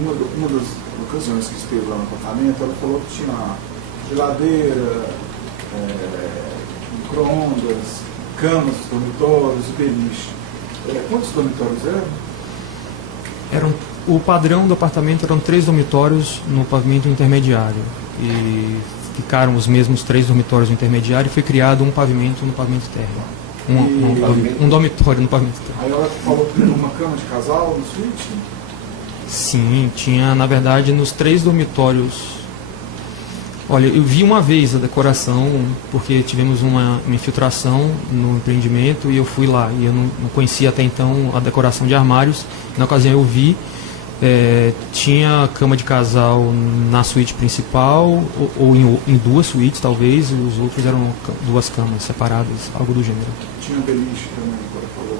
uma das ocasiões que esteve lá no apartamento, ela falou que tinha geladeira, micro-ondas, camas dos dormitórios e beliche. Quantos dormitórios eram? O padrão do apartamento eram 3 dormitórios no pavimento intermediário. E ficaram os mesmos 3 dormitórios no intermediário e foi criado um pavimento no pavimento térreo. Um dormitório no pavimento térreo. Aí ela falou que tinha uma cama de casal no suíte? Sim, tinha, na verdade, nos 3 dormitórios. Olha, eu vi uma vez a decoração, porque tivemos uma infiltração no empreendimento e eu fui lá. E eu não conhecia até então a decoração de armários. Na ocasião eu vi. Tinha cama de casal na suíte principal, ou em 2 suítes talvez, e os outros eram 2 camas separadas, algo do gênero. Tinha beliche também, agora falou.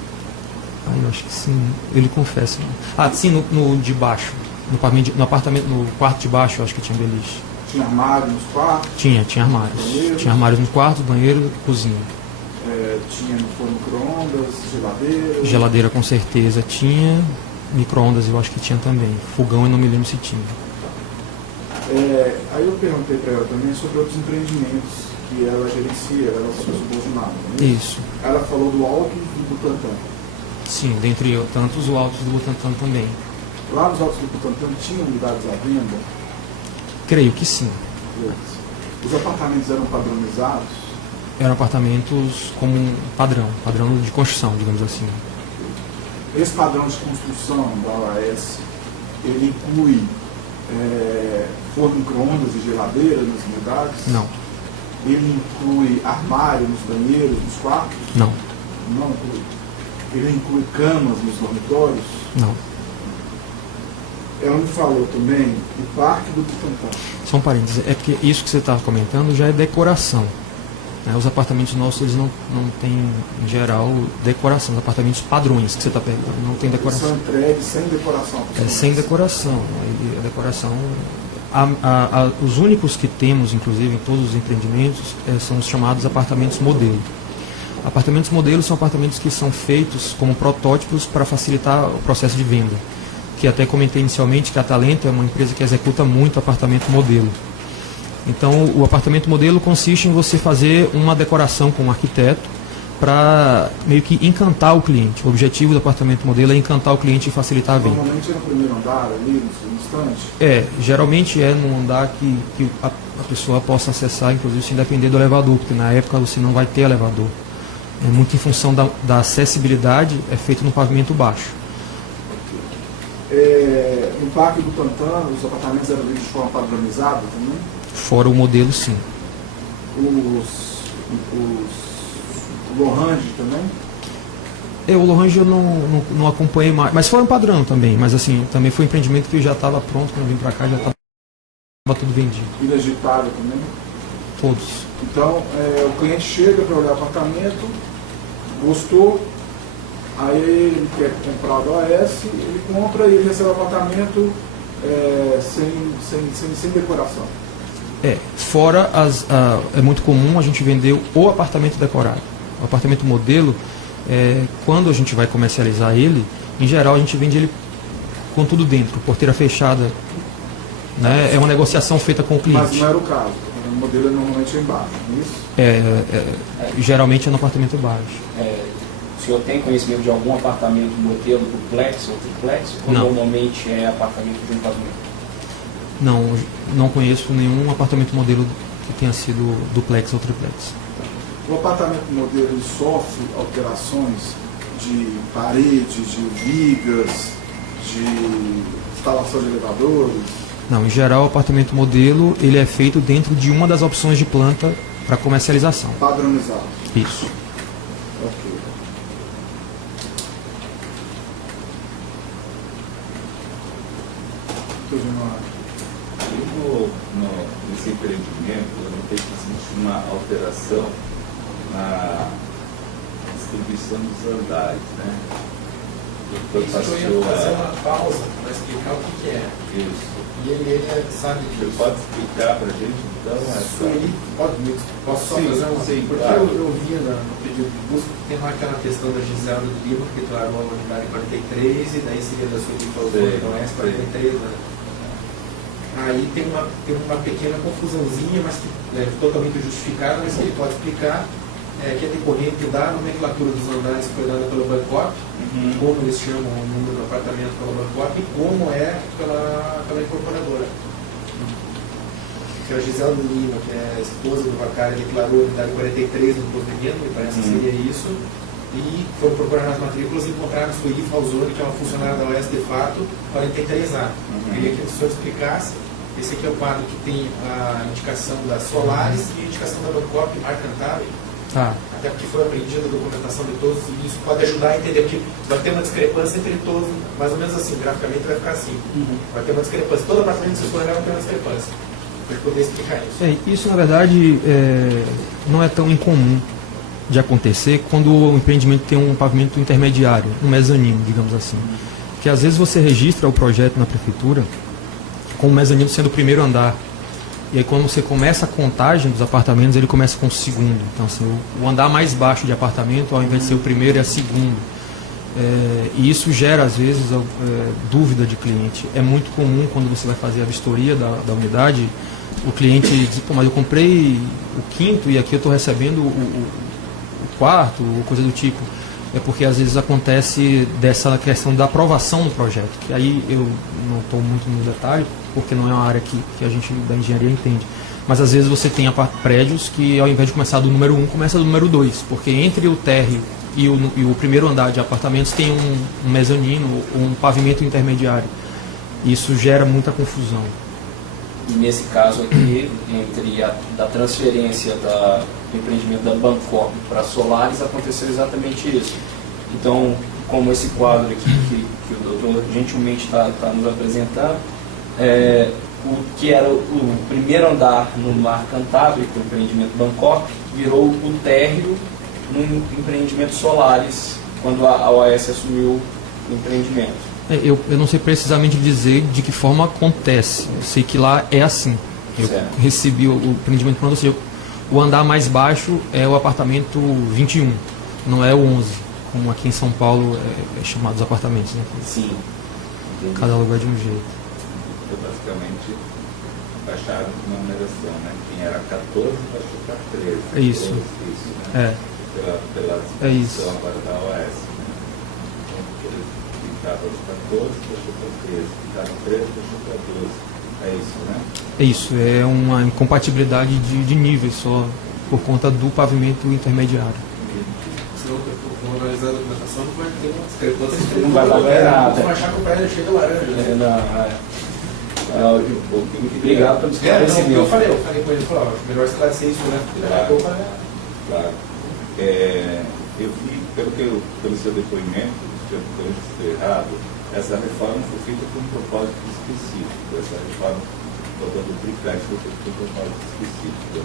Eu acho que sim, ele confessa. Sim, no de baixo, no apartamento, no quarto de baixo, eu acho que tinha beliche. Tinha armário nos quartos? Tinha armários. Banheiro. Tinha armários no quarto, banheiro, cozinha. Tinha no forno micro-ondas, geladeira? Geladeira com certeza tinha. Micro-ondas eu acho que tinha também. Fogão eu não me lembro se tinha. Aí eu perguntei para ela também sobre outros empreendimentos que ela gerencia, ela se subordinada. Né? Isso. Ela falou do Alckmin e do Butantan. Sim, dentre tantos o Altos do Butantan também. Lá nos Altos do Butantan tinham unidades à venda? Creio que sim. Os apartamentos eram padronizados? Eram apartamentos como um padrão de construção, digamos assim. Esse padrão de construção da OAS, ele inclui forno micro-ondas e geladeira nas unidades? Não. Ele inclui armário nos banheiros, nos quartos? Não. Não inclui. Ele inclui camas nos dormitórios? Não. Ela me falou também do Parque do Butantã. Só um parênteses, é porque isso que você está comentando já é decoração. Os apartamentos nossos, eles não têm, em geral, decoração. Os apartamentos padrões que você está pegando, não tem decoração. Eles são entregues sem decoração. Sem decoração. A decoração... os únicos que temos, inclusive, em todos os empreendimentos, são os chamados apartamentos modelo. Apartamentos modelo são apartamentos que são feitos como protótipos para facilitar o processo de venda. Que até comentei inicialmente que a Talento é uma empresa que executa muito apartamento modelo. Então, o apartamento modelo consiste em você fazer uma decoração com um arquiteto para meio que encantar o cliente. O objetivo do apartamento modelo é encantar o cliente e facilitar a venda. Normalmente é no primeiro andar, ali, no instante? Geralmente é num andar que a pessoa possa acessar, inclusive sem depender do elevador, porque na época você não vai ter elevador. É muito em função da acessibilidade, é feito no pavimento baixo. No Parque do Pantano, os apartamentos eram de forma padronizada também? Fora o modelo, sim. O Lorange também? O Lorange eu não acompanhei mais, mas foi um padrão também, mas assim, também foi um empreendimento que já estava pronto quando eu vim para cá, já estava tudo vendido. Ilha de Itália também? Todos. Então, o cliente chega para olhar o apartamento, gostou, aí ele quer comprar do AS, ele compra e ele recebe o apartamento sem decoração. Fora é muito comum a gente vender o apartamento decorado. O apartamento modelo, quando a gente vai comercializar ele, em geral a gente vende ele com tudo dentro, porteira fechada, né? É uma negociação feita com o cliente. Mas não era o caso, o modelo normalmente é embaixo, não é isso? Geralmente é no apartamento baixo. O senhor tem conhecimento de algum apartamento modelo duplex ou triplex? Ou não. Normalmente é apartamento de um pavimento? Não conheço nenhum apartamento modelo que tenha sido duplex ou triplex. O apartamento modelo ele sofre alterações de parede, de vigas, de instalação de elevadores? Não, em geral o apartamento modelo ele é feito dentro de uma das opções de planta para comercialização. Padronizado? Isso. Ok. Nesse empreendimento, eu notei que existe uma alteração na distribuição dos andares, né? Isso eu ia fazer uma pausa para explicar o que é. Isso. E ele sabe Você disso. pode explicar para a gente, então? Isso aí, posso só Sim, fazer uma... sim, porque claro. eu vi no pedido de busca, tem lá aquela questão da Gisela do Lima, que declarou a unidade 43, e daí seria da sua Sim, não é sim. 43, né? Aí tem uma pequena confusãozinha, mas que é totalmente justificada, mas que ele pode explicar, que é decorrente da nomenclatura dos andares que foi dada pelo Bancop, como eles chamam o número do apartamento pelo Bancop e como é pela incorporadora. Que a Gisela Lima, que é a esposa do Vacari, declarou a unidade 43 no provimento, me parece que seria isso, e foram procurar nas matrículas e encontraram a sua Falzoni, que é uma funcionária da OS de fato, 43A. Queria que o senhor explicasse. Esse aqui é o quadro que tem a indicação das Solares e a indicação da Bancop Marcantável. Até porque foi apreendida a documentação de todos e isso pode ajudar a entender, porque vai ter uma discrepância entre todos, mais ou menos assim, graficamente vai ficar assim. Vai ter uma discrepância. Todo apartamento que você for olhar vai ter uma discrepância. Para poder explicar isso. Isso, na verdade, não é tão incomum de acontecer quando o empreendimento tem um pavimento intermediário, um mezanino, digamos assim. Que às vezes você registra o projeto na prefeitura com o mezanino sendo o primeiro andar. E aí quando você começa a contagem dos apartamentos, ele começa com o segundo. Então, assim, o andar mais baixo de apartamento, ao invés de ser o primeiro, é o segundo. E isso gera, às vezes, dúvida de cliente. É muito comum, quando você vai fazer a vistoria da unidade, o cliente diz, pô, mas eu comprei o quinto e aqui eu estou recebendo o quarto, ou coisa do tipo. É porque, às vezes, acontece dessa questão da aprovação do projeto. Que aí eu não estou muito no detalhe, porque não é uma área que a gente da engenharia entende. Mas às vezes você tem prédios que ao invés de começar do número 1, começa do número 2, porque entre o térreo e o primeiro andar de apartamentos tem um mezanino, um pavimento intermediário. Isso gera muita confusão. E nesse caso aqui, entre da transferência do empreendimento da Bancop para a Solares, aconteceu exatamente isso. Então, como esse quadro aqui que o doutor gentilmente está nos apresentando, o que era o primeiro andar no Mar Cantábrico, o empreendimento Bancop, virou o térreo no empreendimento Solares, quando a OAS assumiu o empreendimento. Eu não sei precisamente dizer de que forma acontece. Eu sei que lá é assim. Eu recebi o empreendimento pronto, ou seja, o andar mais baixo é o apartamento 21, não é o 11, como aqui em São Paulo é chamado os apartamentos. Né? Sim. Cada lugar de um jeito. Então, basicamente, baixaram na numeração, né? Quem era 14 baixou para 13. É isso. Isso, né? Pela É isso. agora da OAS. Né? Então, quem estava nos 14 baixou para 13. Quem estava no 13 baixou para 12. É isso, né? É isso, é uma incompatibilidade de níveis só, por conta do pavimento intermediário. Se não for analisar a documentação, não vai ter uma discrepância. Não vai valer nada. Vamos achar que o prédio chega laranja. Né? Obrigado pelo esclarecimento. Eu falei com ele, falou, acho melhor esclarecer isso, né? Claro. Eu vi, pelo seu depoimento, se eu estou errado, essa reforma foi feita com um propósito específico. Essa reforma do triplex foi feita com um propósito específico, né?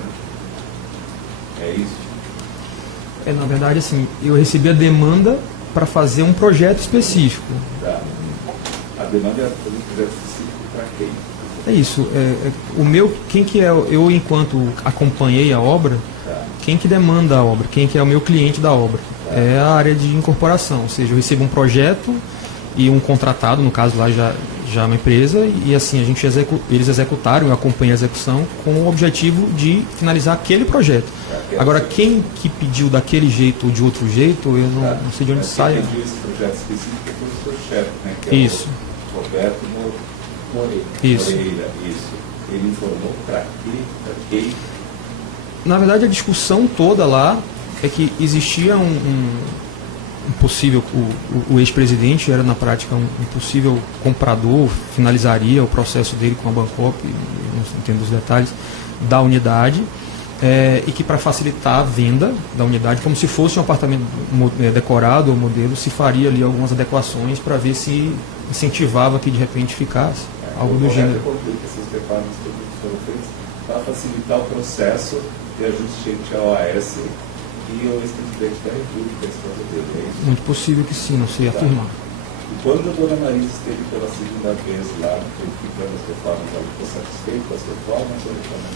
É isso? Na verdade, assim, eu recebi a demanda para fazer um projeto específico. Tá. A demanda era fazer um projeto específico para quem? É isso. O meu, quem que é, eu enquanto acompanhei a obra, Tá. quem que demanda a obra, quem que é o meu cliente da obra? Tá. É a área de incorporação, ou seja, eu recebo um projeto e um contratado, no caso lá já uma empresa, e assim eles executaram, eu acompanhei a execução com o objetivo de finalizar aquele projeto. Agora, quem que pediu daquele jeito ou de outro jeito, eu não sei de onde sai. Quem pediu esse projeto específico foi o seu chefe, né? Que Isso. É o Roberto Moreira. Isso. Ele informou para quem? Na verdade, a discussão toda lá é que existia um possível, o ex-presidente era na prática um possível comprador, finalizaria o processo dele com a Bancop, não entendo os detalhes, da unidade, e que para facilitar a venda da unidade, como se fosse um apartamento decorado ou modelo, se faria ali algumas adequações para ver se incentivava que de repente ficasse, algo do gênero. Essas reformas foram feitas para facilitar o processo de ajuste entre a OAS e o ex-presidente da República, a esposa dele, é isso? Muito possível que sim, não sei afirmar. E quando a dona Marisa esteve pela segunda vez lá, verificando as reformas, ela ficou satisfeita com as reformas ou reclamando?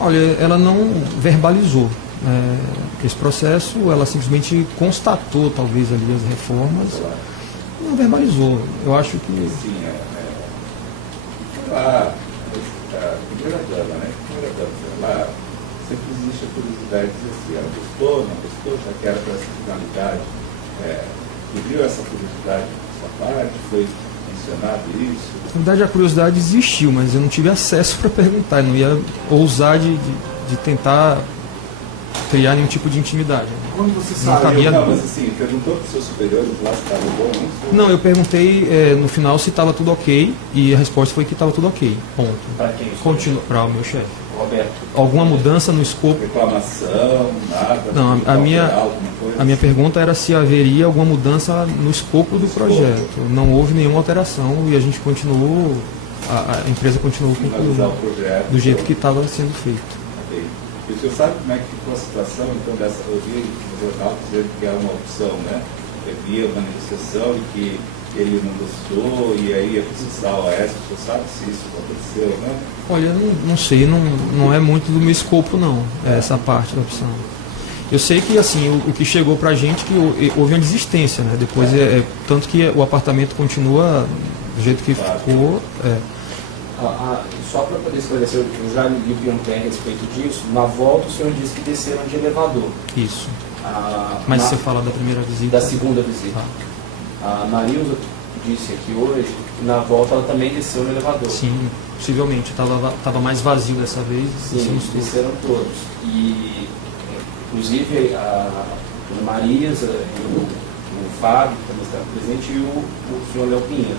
Olha, ela não verbalizou esse processo, ela simplesmente constatou talvez ali as reformas, não verbalizou. Eu acho que... Sim, foi lá, a primeira dama, né? Foi lá, sempre existe a curiosidade de dizer assim, ela gostou, não gostou, já que era para essa finalidade. Viu essa curiosidade da sua parte? Foi mencionado isso? Na verdade, a curiosidade existiu, mas eu não tive acesso para perguntar, eu não ia ousar de tentar criar nenhum tipo de intimidade. Quando você Não sabe, cabia Não, mas assim, perguntou para os seus superiores lá se estava bom isso? Não, eu perguntei no final se estava tudo ok e a resposta foi que estava tudo ok. Ponto. Para quem? Continua para o meu chefe. Roberto. Alguma mudança no escopo? Reclamação, nada? Não, a minha coisa? pergunta era se haveria alguma mudança no escopo do projeto. Não houve nenhuma alteração e a gente continuou, a empresa continuou Finalizar o concluindo projeto. do jeito que estava sendo feito. Ok. E o senhor sabe como é que ficou a situação, então, dessa, eu vi no jornal dizendo que era uma opção, né? Havia uma negociação e que ele não gostou e aí ia processar a OAS, o senhor sabe se isso aconteceu, né? Olha, eu não sei, não é muito do meu escopo não, essa parte da opção. Eu sei que assim, o que chegou pra gente que houve uma desistência, né? Depois tanto que o apartamento continua do jeito que ficou. Só para poder esclarecer, eu já lhe perguntei a respeito disso. Na volta o senhor disse que desceram de elevador. Isso. Mas você fala da primeira visita? Da segunda visita. A Marilza disse aqui hoje que na volta ela também desceu no elevador. Sim, possivelmente. Estava mais vazio dessa vez. Sim, desceram todos. E inclusive a Marisa, o Fábio, que também estava presente, e o senhor Léo Pinheiro.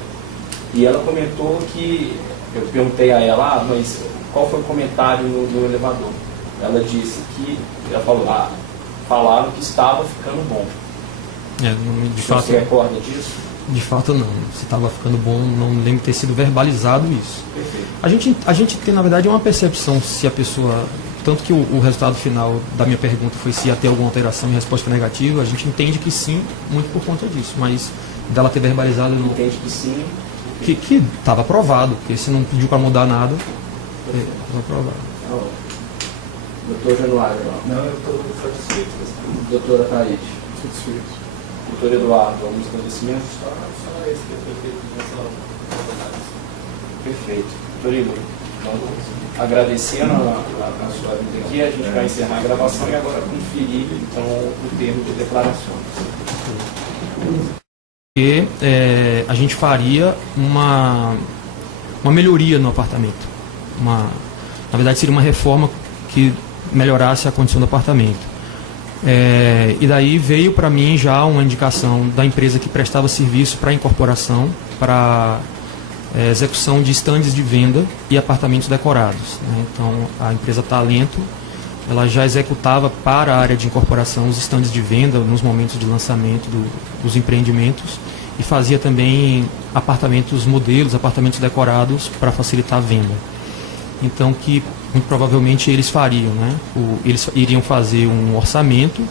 E ela comentou que, eu perguntei a ela, mas qual foi o comentário no elevador? Ela disse que, ela falou, falaram que estava ficando bom. De fato, você recorda disso? De fato não. Se estava ficando bom, não lembro de ter sido verbalizado isso. Perfeito. A gente tem, na verdade, uma percepção se a pessoa... Tanto que o resultado final da minha pergunta foi se ia ter alguma alteração e a resposta foi negativa, a gente entende que sim, muito por conta disso. Mas dela ter verbalizado... Entende que sim? Que estava aprovado, porque se não pediu para mudar nada, estava aprovado. Doutor Januário. Não, eu estou satisfeito. Doutora Thaís. satisfeito. Doutor Eduardo, algum esclarecimento? Só esse que foi feito nessa análise. Perfeito. Doutor Igor. Então, agradecendo a sua vinda aqui, a gente vai encerrar a gravação e agora conferir então, o termo de declarações. E a gente faria uma melhoria no apartamento. Na verdade, seria uma reforma que melhorasse a condição do apartamento. E daí veio para mim já uma indicação da empresa que prestava serviço para incorporação, para execução de estandes de venda e apartamentos decorados, né? Então, a empresa Talento, ela já executava para a área de incorporação os estandes de venda nos momentos de lançamento dos empreendimentos e fazia também apartamentos modelos, apartamentos decorados para facilitar a venda. Então, que muito provavelmente eles fariam, né? Eles iriam fazer um orçamento,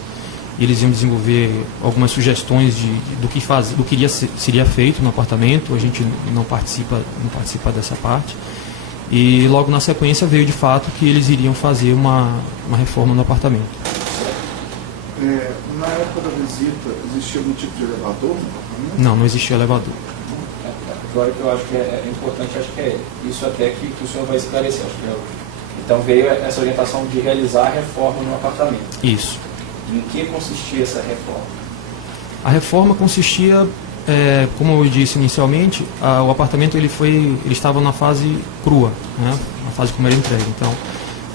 eles iam desenvolver algumas sugestões do que seria feito no apartamento. A gente não participa dessa parte. E logo na sequência veio de fato que eles iriam fazer uma reforma no apartamento. Na época da visita, existia algum tipo de elevador no apartamento? Não existia elevador. Agora que eu acho que é importante, acho que é isso até que o senhor vai esclarecer. Acho que então veio essa orientação de realizar a reforma no apartamento. Isso. Em que consistia essa reforma? A reforma consistia, como eu disse inicialmente, o apartamento ele estava na fase crua, né? Na fase como era entregue. Então,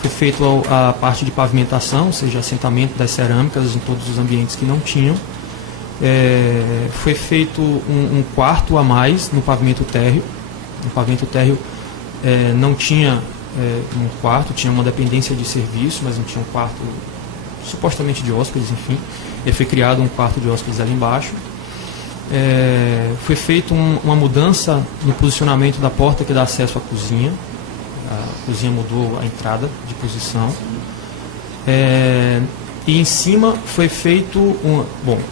foi feita a parte de pavimentação, ou seja, assentamento das cerâmicas em todos os ambientes que não tinham. Foi feito um quarto a mais no pavimento térreo. No pavimento térreo não tinha um quarto, tinha uma dependência de serviço, mas não tinha um quarto supostamente de hóspedes, enfim. E foi criado um quarto de hóspedes ali embaixo. Foi feita uma mudança no posicionamento da porta que dá acesso à cozinha. A cozinha mudou a entrada de posição. E em cima foi feito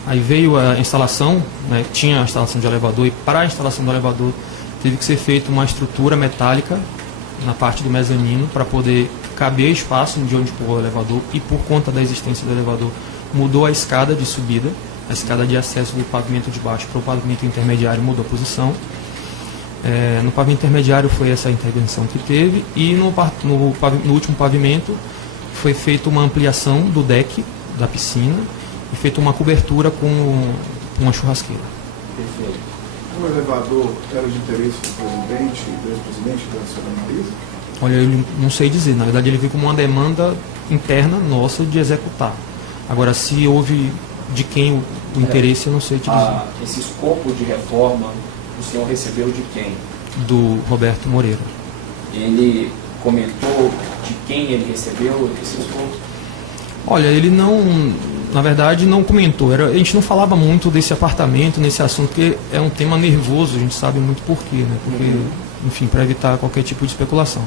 aí veio a instalação, né, tinha a instalação de elevador, e para a instalação do elevador teve que ser feita uma estrutura metálica na parte do mezanino para poder caber espaço de onde pôr o elevador, e por conta da existência do elevador mudou a escada de subida, a escada de acesso do pavimento de baixo para o pavimento intermediário mudou a posição. No pavimento intermediário foi essa intervenção que teve, e no último pavimento foi feita uma ampliação do deck da piscina e feita uma cobertura com uma churrasqueira. Perfeito. O elevador era de interesse do presidente e do ex-presidente da senhora Marisa? Olha, eu não sei dizer. Na verdade, ele veio como uma demanda interna nossa de executar. Agora, se houve de quem o interesse, eu não sei te dizer. Esse escopo de reforma, o senhor recebeu de quem? Do Roberto Moreira. Ele comentou de quem ele recebeu esse escopo? Olha, ele na verdade, não comentou. A gente não falava muito desse apartamento, nesse assunto, porque é um tema nervoso, a gente sabe muito por quê, né? Porque, enfim, para evitar qualquer tipo de especulação.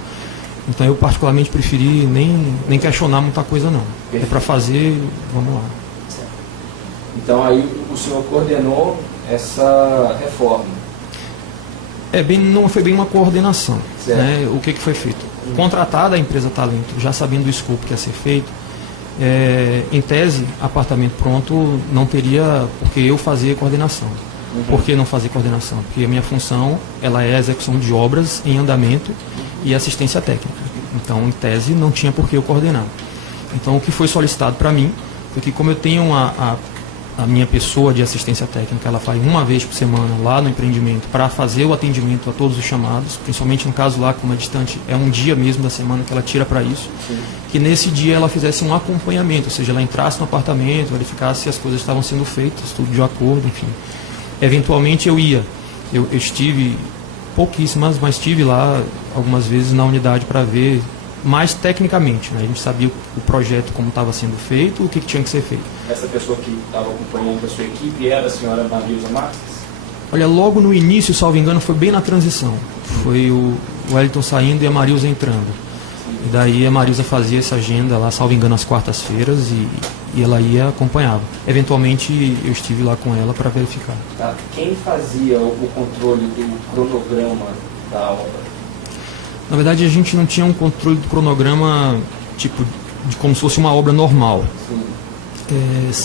Então eu particularmente preferi nem questionar muita coisa, não. Perfeito. É para fazer, vamos lá. Certo. Então aí o senhor coordenou essa reforma. Não foi bem uma coordenação. Né? O que foi feito? Contratada a empresa Talento, já sabendo o escopo que ia ser feito, em tese, apartamento pronto não teria porque eu fazer coordenação. Por que não fazer coordenação? Porque a minha função ela é a execução de obras em andamento e assistência técnica. Então, em tese, não tinha por que eu coordenar. Então, o que foi solicitado para mim foi que, como eu tenho a minha pessoa de assistência técnica, ela vai uma vez por semana lá no empreendimento para fazer o atendimento a todos os chamados, principalmente no caso lá, como é distante, é um dia mesmo da semana que ela tira para isso. Sim. Que nesse dia ela fizesse um acompanhamento, ou seja, ela entrasse no apartamento, verificasse se as coisas estavam sendo feitas, tudo de acordo, enfim. Eventualmente eu estive pouquíssimas, mas estive lá algumas vezes na unidade para ver mais tecnicamente, né? A gente sabia o projeto como estava sendo feito, o que tinha que ser feito. Essa pessoa que estava acompanhando a sua equipe era a senhora Marisa Marques? Olha, logo no início, salvo engano, foi bem na transição. Foi o Wellington saindo e a Marilza entrando. E daí a Marilza fazia essa agenda lá, salvo engano, às quartas-feiras, e ela ia acompanhava. Eventualmente eu estive lá com ela para verificar. Tá. Quem fazia o controle do cronograma da obra? Na verdade, a gente não tinha um controle do cronograma tipo de como se fosse uma obra normal.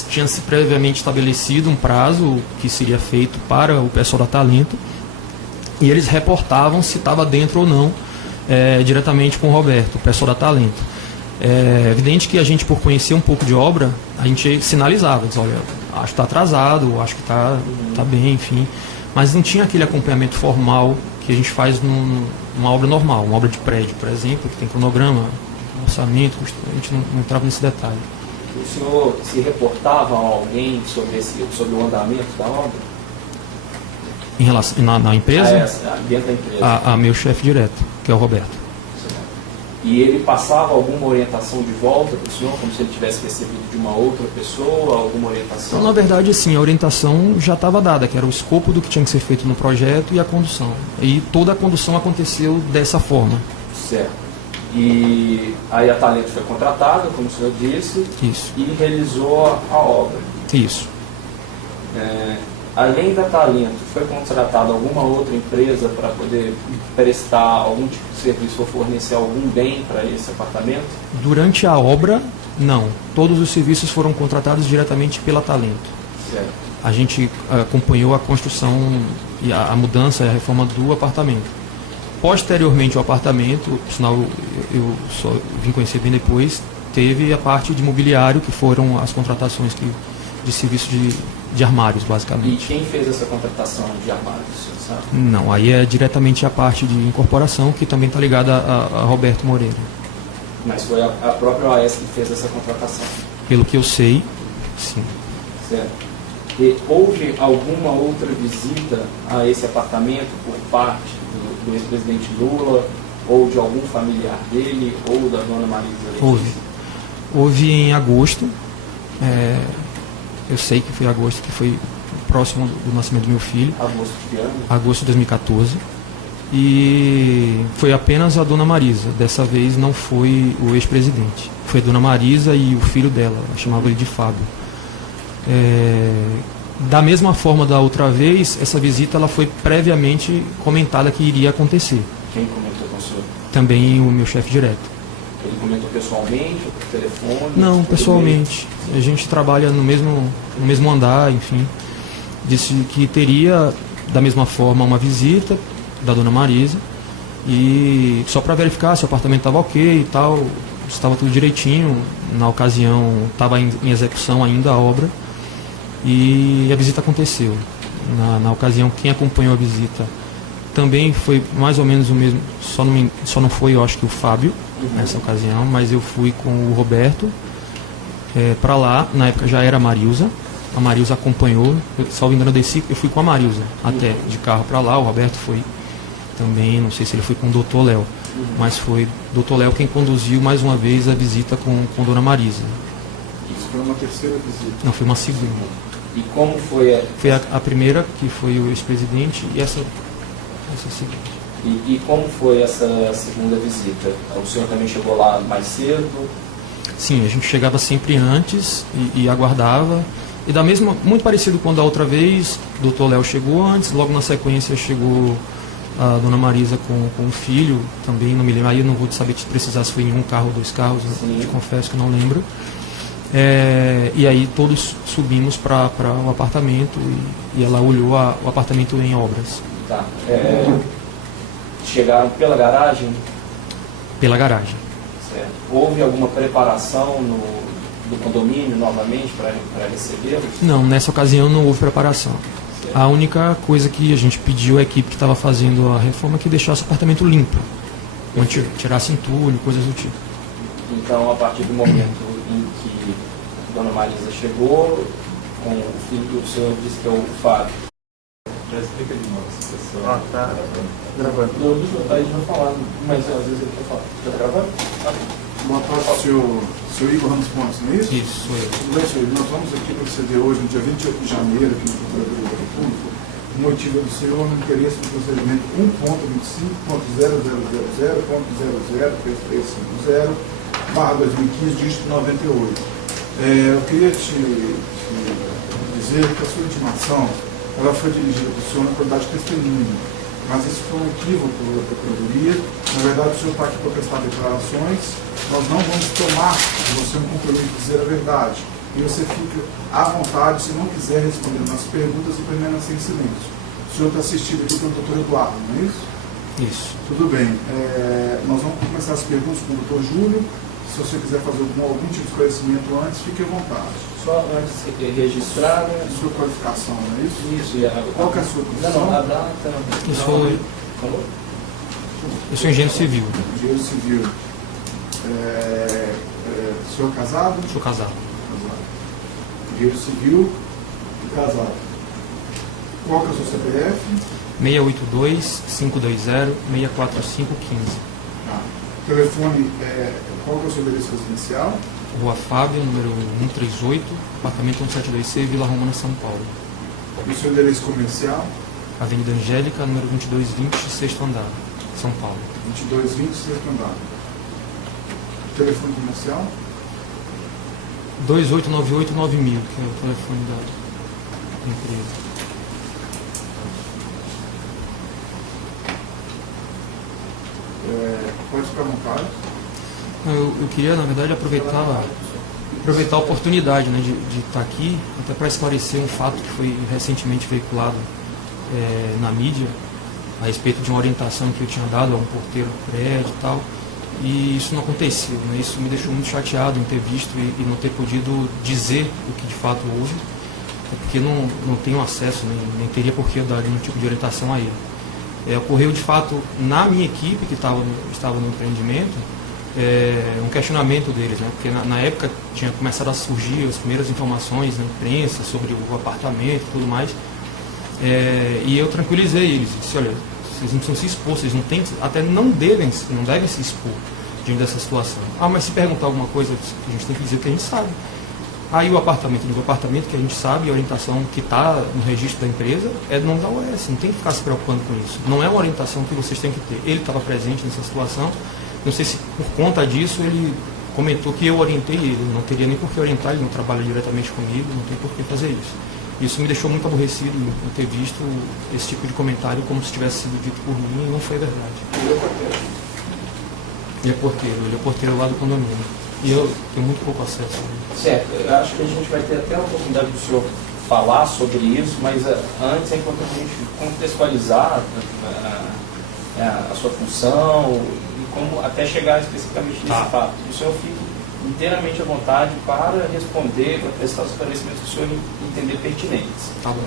Tinha-se previamente estabelecido um prazo que seria feito para o pessoal da Talento, e eles reportavam se estava dentro ou não diretamente com o Roberto, o pessoal da Talento. É evidente que a gente, por conhecer um pouco de obra, a gente sinalizava, diz, olha, acho que está atrasado, acho que está bem, enfim. Mas não tinha aquele acompanhamento formal que a gente faz numa obra normal, uma obra de prédio, por exemplo, que tem cronograma, orçamento, a gente não entrava nesse detalhe. O senhor se reportava a alguém sobre o andamento da obra? Em relação, na empresa? Dentro da empresa. A meu chefe direto, que é o Roberto. E ele passava alguma orientação de volta para o senhor, como se ele tivesse recebido de uma outra pessoa, alguma orientação? Então, na verdade, sim, a orientação já estava dada, que era o escopo do que tinha que ser feito no projeto e a condução. E toda a condução aconteceu dessa forma. Certo. E aí a Talento foi contratada, como o senhor disse, Isso. E realizou a obra. Isso. Além da Talento, foi contratada alguma outra empresa para poder prestar algum tipo de serviço ou fornecer algum bem para esse apartamento? Durante a obra, não. Todos os serviços foram contratados diretamente pela Talento. Certo. A gente acompanhou a construção e a mudança e a reforma do apartamento. Posteriormente ao apartamento, por sinal eu só vim conhecer bem depois, teve a parte de mobiliário, que foram as contratações de serviço de armários, basicamente. E quem fez essa contratação de armários, sabe? Não, aí é diretamente a parte de incorporação, que também está ligada a Roberto Moreira. Mas foi a própria OAS que fez essa contratação? Pelo que eu sei, sim. Certo. E houve alguma outra visita a esse apartamento por parte do ex-presidente Lula, ou de algum familiar dele, ou da dona Marisa Letícia? Houve em agosto, eu sei que foi agosto, que foi próximo do nascimento do meu filho. Agosto de que ano? Agosto de 2014. E foi apenas a dona Marisa. Dessa vez não foi o ex-presidente. Foi a dona Marisa e o filho dela. Eu chamava ele de Fábio. Da mesma forma da outra vez, essa visita ela foi previamente comentada que iria acontecer. Quem comentou com o senhor? Também o meu chefe direto. Ele comentou pessoalmente, ou por telefone? Não, pessoalmente. A gente trabalha no mesmo andar, enfim. Disse que teria, da mesma forma, uma visita da dona Marisa, e só para verificar se o apartamento estava ok e tal, estava tudo direitinho. Na ocasião, estava em execução ainda a obra, e a visita aconteceu. Na ocasião, quem acompanhou a visita também foi mais ou menos o mesmo, só não foi, eu acho que o Fábio, nessa ocasião, mas eu fui com o Roberto para lá. Na época já era a Marilza. A Marilza acompanhou, salvo engano, eu fui com a Marilza até de carro para lá. O Roberto foi também, não sei se ele foi com o Dr. Léo, mas foi o Dr. Léo quem conduziu mais uma vez a visita com Dona Marisa. Isso foi uma terceira visita? Não, foi uma segunda. E como foi Foi a primeira, que foi o ex-presidente, e essa seguinte. E como foi essa segunda visita? O senhor também chegou lá mais cedo? Sim, a gente chegava sempre antes e aguardava. E da mesma, muito parecido com da outra vez, o Dr. Léo chegou antes, logo na sequência chegou a dona Marisa com o filho, também não me lembro, aí eu não vou saber te precisar se foi em um carro ou 2 carros, te confesso que não lembro. E aí todos subimos para o apartamento e ela olhou o apartamento em obras. Tá. Chegaram pela garagem? Pela garagem. Certo. Houve alguma preparação do condomínio novamente para recebê-los? Não, nessa ocasião não houve preparação. Certo. A única coisa que a gente pediu à equipe que estava fazendo a reforma é que deixasse o apartamento limpo. Tirasse entulho, coisas do tipo. Então, a partir do momento em que a dona Marisa chegou, com o filho do senhor, disse que é o Fábio. Já explica de novo essa situação. Tá gravando. A gente vai falar, mas às vezes ele quer falar. Está gravando? Boa tarde, senhor Igor Ramos Pontes, não é isso? Isso, sou eu. Tudo bem, senhor? Nós vamos aqui proceder hoje, no dia 28 de janeiro, aqui na Procuradoria da República, o motivo do senhor no interesse do procedimento 1.25.0000.3350/2015, dígito 98. Eu queria te dizer que a sua intimação ela foi dirigida para o senhor na qualidade de testemunha, mas isso foi um equívoco da Procuradoria. Na verdade, o senhor está aqui para prestar declarações, nós não vamos tomar de você um compromisso de dizer a verdade, e você fica à vontade, se não quiser responder nossas perguntas, e permanecer em silêncio. O senhor está assistido aqui pelo doutor Eduardo, não é isso? Isso. Tudo bem. Nós vamos começar as perguntas com o doutor Júlio. Se você quiser fazer algum tipo de esclarecimento antes, fique à vontade. Só antes de registrar, né? Sua qualificação, não é isso? Isso. Qual que é a sua profissão? Não, a data... Eu sou engenheiro civil. Engenheiro civil. Senhor casado? Sou casado. Casado. Engenheiro civil e casado. Qual que é o seu CPF? 682-520-64515. Tá. Telefone, qual que é o seu endereço residencial? Rua Fábio, número 138, apartamento 172C, Vila Romana, São Paulo. E o seu endereço comercial? Avenida Angélica, número 2220, sexto andar, São Paulo. 2220, sexto andar. Telefone comercial? 2898-9000, que é o telefone da empresa. Pode ficar à vontade. Eu queria, na verdade, aproveitar a oportunidade, né, de estar aqui, até para esclarecer um fato que foi recentemente veiculado na mídia, a respeito de uma orientação que eu tinha dado a um porteiro do prédio e tal, e isso não aconteceu, né? Isso me deixou muito chateado em ter visto e não ter podido dizer o que de fato houve, porque não tenho acesso, nem teria por que eu dar nenhum tipo de orientação a ele. Ocorreu de fato na minha equipe que estava no empreendimento, um questionamento deles, né? Porque na época tinha começado a surgir as primeiras informações na imprensa sobre o apartamento e tudo mais, e eu tranquilizei eles, disse, olha, vocês não precisam se expor, vocês não têm, até não devem se expor diante dessa situação. Mas se perguntar alguma coisa, a gente tem que dizer que a gente sabe. Aí o apartamento que a gente sabe, a orientação que está no registro da empresa é do nome da UES, não tem que ficar se preocupando com isso. Não é uma orientação que vocês têm que ter. Ele estava presente nessa situação, não sei se por conta disso ele comentou que eu orientei ele, não teria nem por que orientar, ele não trabalha diretamente comigo, não tem por que fazer isso. Isso me deixou muito aborrecido em ter visto esse tipo de comentário como se tivesse sido dito por mim, e não foi verdade. Ele é porteiro lá do condomínio. E eu tenho muito pouco acesso a ele. Certo, eu acho que a gente vai ter até a oportunidade do senhor falar sobre isso, mas antes é importante a gente contextualizar a sua função e como até chegar especificamente nesse fato. O senhor fica inteiramente à vontade para responder, para prestar os esclarecimentos que o senhor entender pertinentes. Tá bom.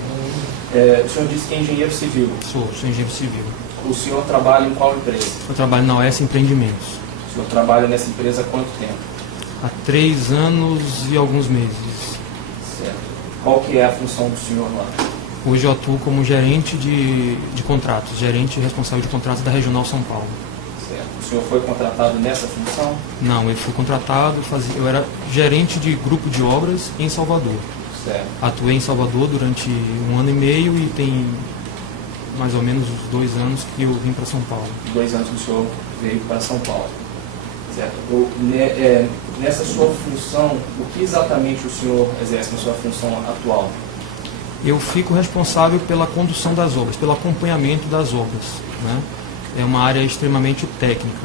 O senhor disse que é engenheiro civil. Sou engenheiro civil. O senhor trabalha em qual empresa? Eu trabalho na OS Empreendimentos. O senhor trabalha nessa empresa há quanto tempo? Há 3 anos e alguns meses. Certo. Qual que é a função do senhor lá? Hoje eu atuo como gerente de contratos, gerente responsável de contratos da Regional São Paulo. Certo. O senhor foi contratado nessa função? Não, eu fui contratado, eu era gerente de grupo de obras em Salvador. Certo. Atuei em Salvador durante 1 ano e meio e tem mais ou menos uns 2 anos que eu vim para São Paulo. 2 anos que o senhor veio para São Paulo. Certo. Nessa sua função, o que exatamente o senhor exerce na sua função atual? Eu fico responsável pela condução das obras, pelo acompanhamento das obras, né? É uma área extremamente técnica.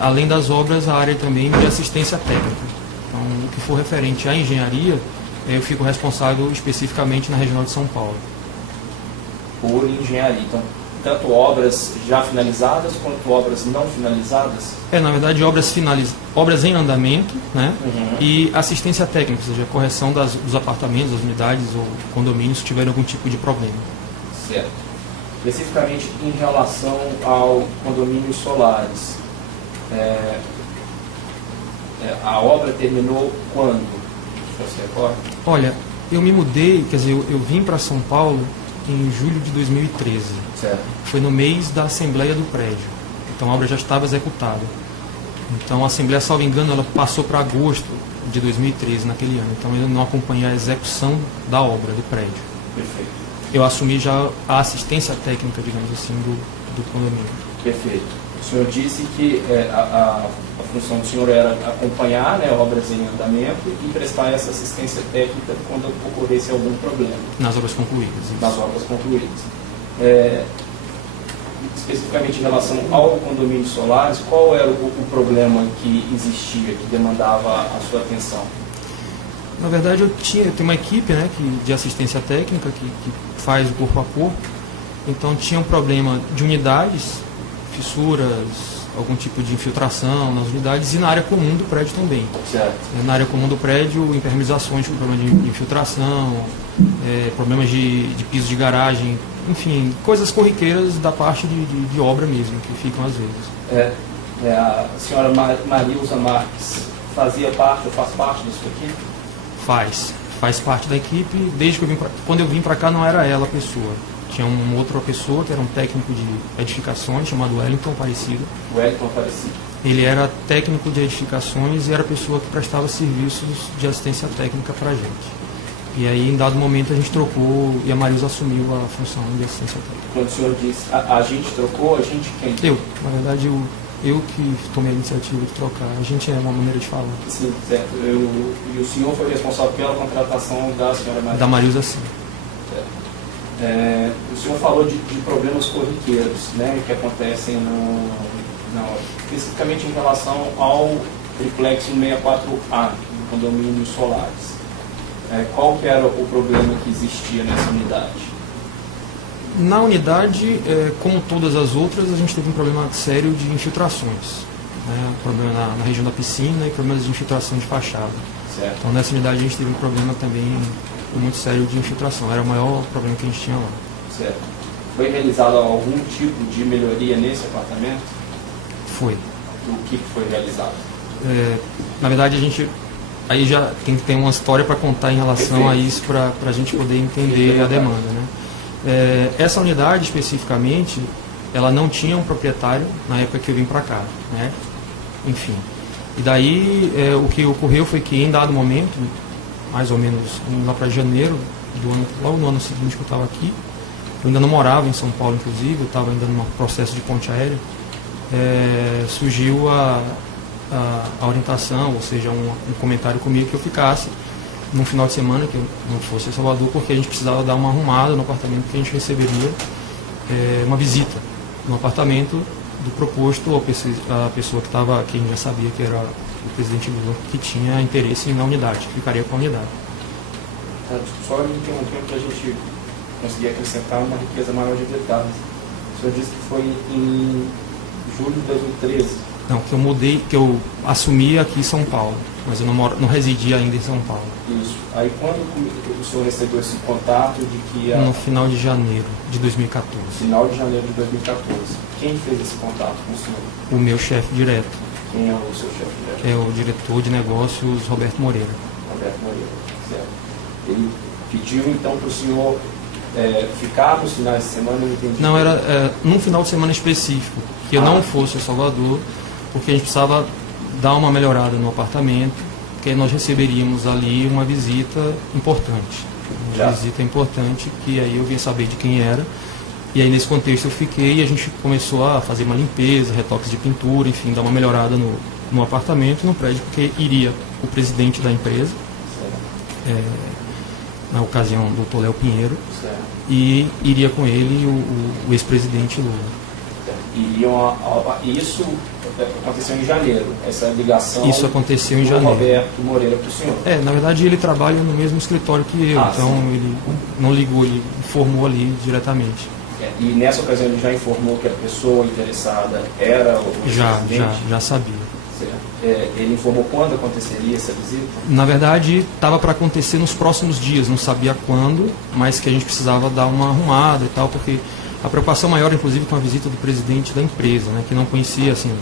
Além das obras, a área também de assistência técnica. Então, o que for referente à engenharia, eu fico responsável especificamente na Regional de São Paulo. Por engenharia. Então, tanto obras já finalizadas quanto obras não finalizadas? Na verdade, obras em andamento, né? Uhum. E assistência técnica, ou seja, correção dos apartamentos, das unidades ou condomínios se tiverem algum tipo de problema. Certo. Especificamente em relação ao condomínios solares, a obra terminou quando? Você recorda? Olha, eu me mudei, quer dizer, eu vim para São Paulo em julho de 2013. Certo. Foi no mês da assembleia do prédio. Então a obra já estava executada. Então a assembleia, salvo engano, ela passou para agosto de 2013, naquele ano. Então eu não acompanhei a execução da obra, do prédio. Perfeito. Eu assumi já a assistência técnica, digamos assim, do condomínio. Perfeito. O senhor disse que a função do senhor era acompanhar, né, obras em andamento e prestar essa assistência técnica quando ocorresse algum problema. Nas obras concluídas. Isso. Nas obras concluídas. Especificamente em relação ao condomínio solares, qual era o problema que existia, que demandava a sua atenção? Na verdade, eu tenho uma equipe, né, de assistência técnica que faz o corpo a corpo. Então tinha um problema de unidades, fissuras, algum tipo de infiltração nas unidades e na área comum do prédio também. Certo. Na área comum do prédio, impermeabilizações com problema de infiltração, problemas de piso de garagem, enfim, coisas corriqueiras da parte de obra mesmo, que ficam às vezes. A senhora Marilza Marques fazia parte ou faz parte da sua equipe? Faz parte da equipe. Desde que quando eu vim para cá não era ela a pessoa. Tinha uma outra pessoa que era um técnico de edificações chamado Wellington Aparecido. Wellington Aparecido. Ele era técnico de edificações e era a pessoa que prestava serviços de assistência técnica para a gente. E aí, em dado momento, a gente trocou e a Marilza assumiu a função de assistência técnica. Quando o senhor disse a gente trocou, a gente quem? Na verdade, eu que tomei a iniciativa de trocar. A gente é uma maneira de falar. Sim, certo. E o senhor foi responsável pela contratação da senhora Marilza? Da Marilza, sim. O senhor falou de problemas corriqueiros, né, que acontecem especificamente em relação ao triplex 164A, no condomínio Solares. Qual que era o problema que existia nessa unidade? Na unidade, como todas as outras, a gente teve um problema sério de infiltrações. Problema na região da piscina e problemas de infiltração de fachada. Certo. Então, nessa unidade, a gente teve um problema também muito sério de infiltração. Era o maior problema que a gente tinha lá. Certo. Foi realizado algum tipo de melhoria nesse apartamento? Foi. O que foi realizado? Na verdade, a gente aí já tem que ter uma história para contar em relação a isso, para a gente poder entender a demanda, né? Essa unidade, especificamente, ela não tinha um proprietário na época que eu vim para cá, né? Enfim. E daí, o que ocorreu foi que, em dado momento, mais ou menos lá para janeiro do ano, logo no ano seguinte que eu estava aqui, eu ainda não morava em São Paulo, inclusive, eu estava ainda no processo de ponte aérea, surgiu a orientação, ou seja, um comentário comigo que eu ficasse num final de semana, que eu não fosse em Salvador, porque a gente precisava dar uma arrumada no apartamento, que a gente receberia uma visita no apartamento do proposto, a pessoa que estava, quem já sabia que era o presidente Lula, que tinha interesse na unidade, que ficaria com a unidade. Só me interrompendo para a gente conseguir acrescentar uma riqueza maior de detalhes. O senhor disse que foi em julho de 2013. Não, que eu assumi aqui em São Paulo, mas eu não residia ainda em São Paulo. Isso. Aí quando o senhor recebeu esse contato de que No final de janeiro de 2014. Final de janeiro de 2014. Quem fez esse contato com o senhor? O meu chefe direto. Quem é o seu chefe direto? É o diretor de negócios, Roberto Moreira. Roberto Moreira, certo. Ele pediu então para o senhor ficar nos finais de semana, eu entendi. Não, era num final de semana específico, que eu não fosse a Salvador, porque a gente precisava dar uma melhorada no apartamento, porque nós receberíamos ali uma visita importante. Visita importante, que aí eu vim saber de quem era. E aí nesse contexto eu fiquei e a gente começou a fazer uma limpeza, retoques de pintura, enfim, dar uma melhorada no apartamento, no prédio, porque iria o presidente da empresa, na ocasião o doutor Léo Pinheiro, e iria com ele o ex-presidente Lula. Isso aconteceu em janeiro, essa ligação. Isso aconteceu em janeiro. Roberto Moreira para o senhor. Na verdade ele trabalha no mesmo escritório que eu, então sim. Ele não ligou, ele informou ali diretamente. E nessa ocasião ele já informou que a pessoa interessada era o presidente? Já sabia. Certo. Ele informou quando aconteceria essa visita? Na verdade, estava para acontecer nos próximos dias, não sabia quando, mas que a gente precisava dar uma arrumada e tal, porque a preocupação maior, inclusive, com a visita do presidente da empresa, né, que não conhecia, assim,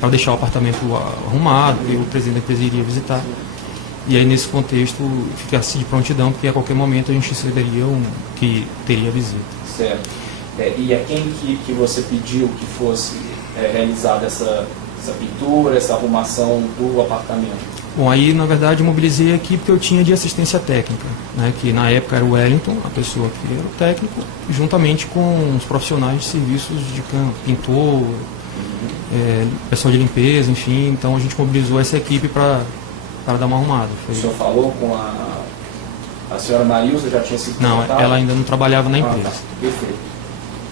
para deixar o apartamento arrumado, porque o presidente da empresa iria visitar. E aí, nesse contexto, fiquei assim de prontidão, porque a qualquer momento a gente receberia que teria visita. Certo. E a quem que você pediu que fosse realizada essa pintura, essa arrumação do apartamento? Bom, aí na verdade mobilizei a equipe que eu tinha de assistência técnica, né, que na época era o Wellington, a pessoa que era o técnico, juntamente com os profissionais de serviços de campo, pintor, pessoal de limpeza, enfim. Então a gente mobilizou essa equipe para dar uma arrumada. O senhor falou com a senhora Marilza, já tinha sido Não, contatada? Ela ainda não trabalhava na empresa. Tá. Perfeito.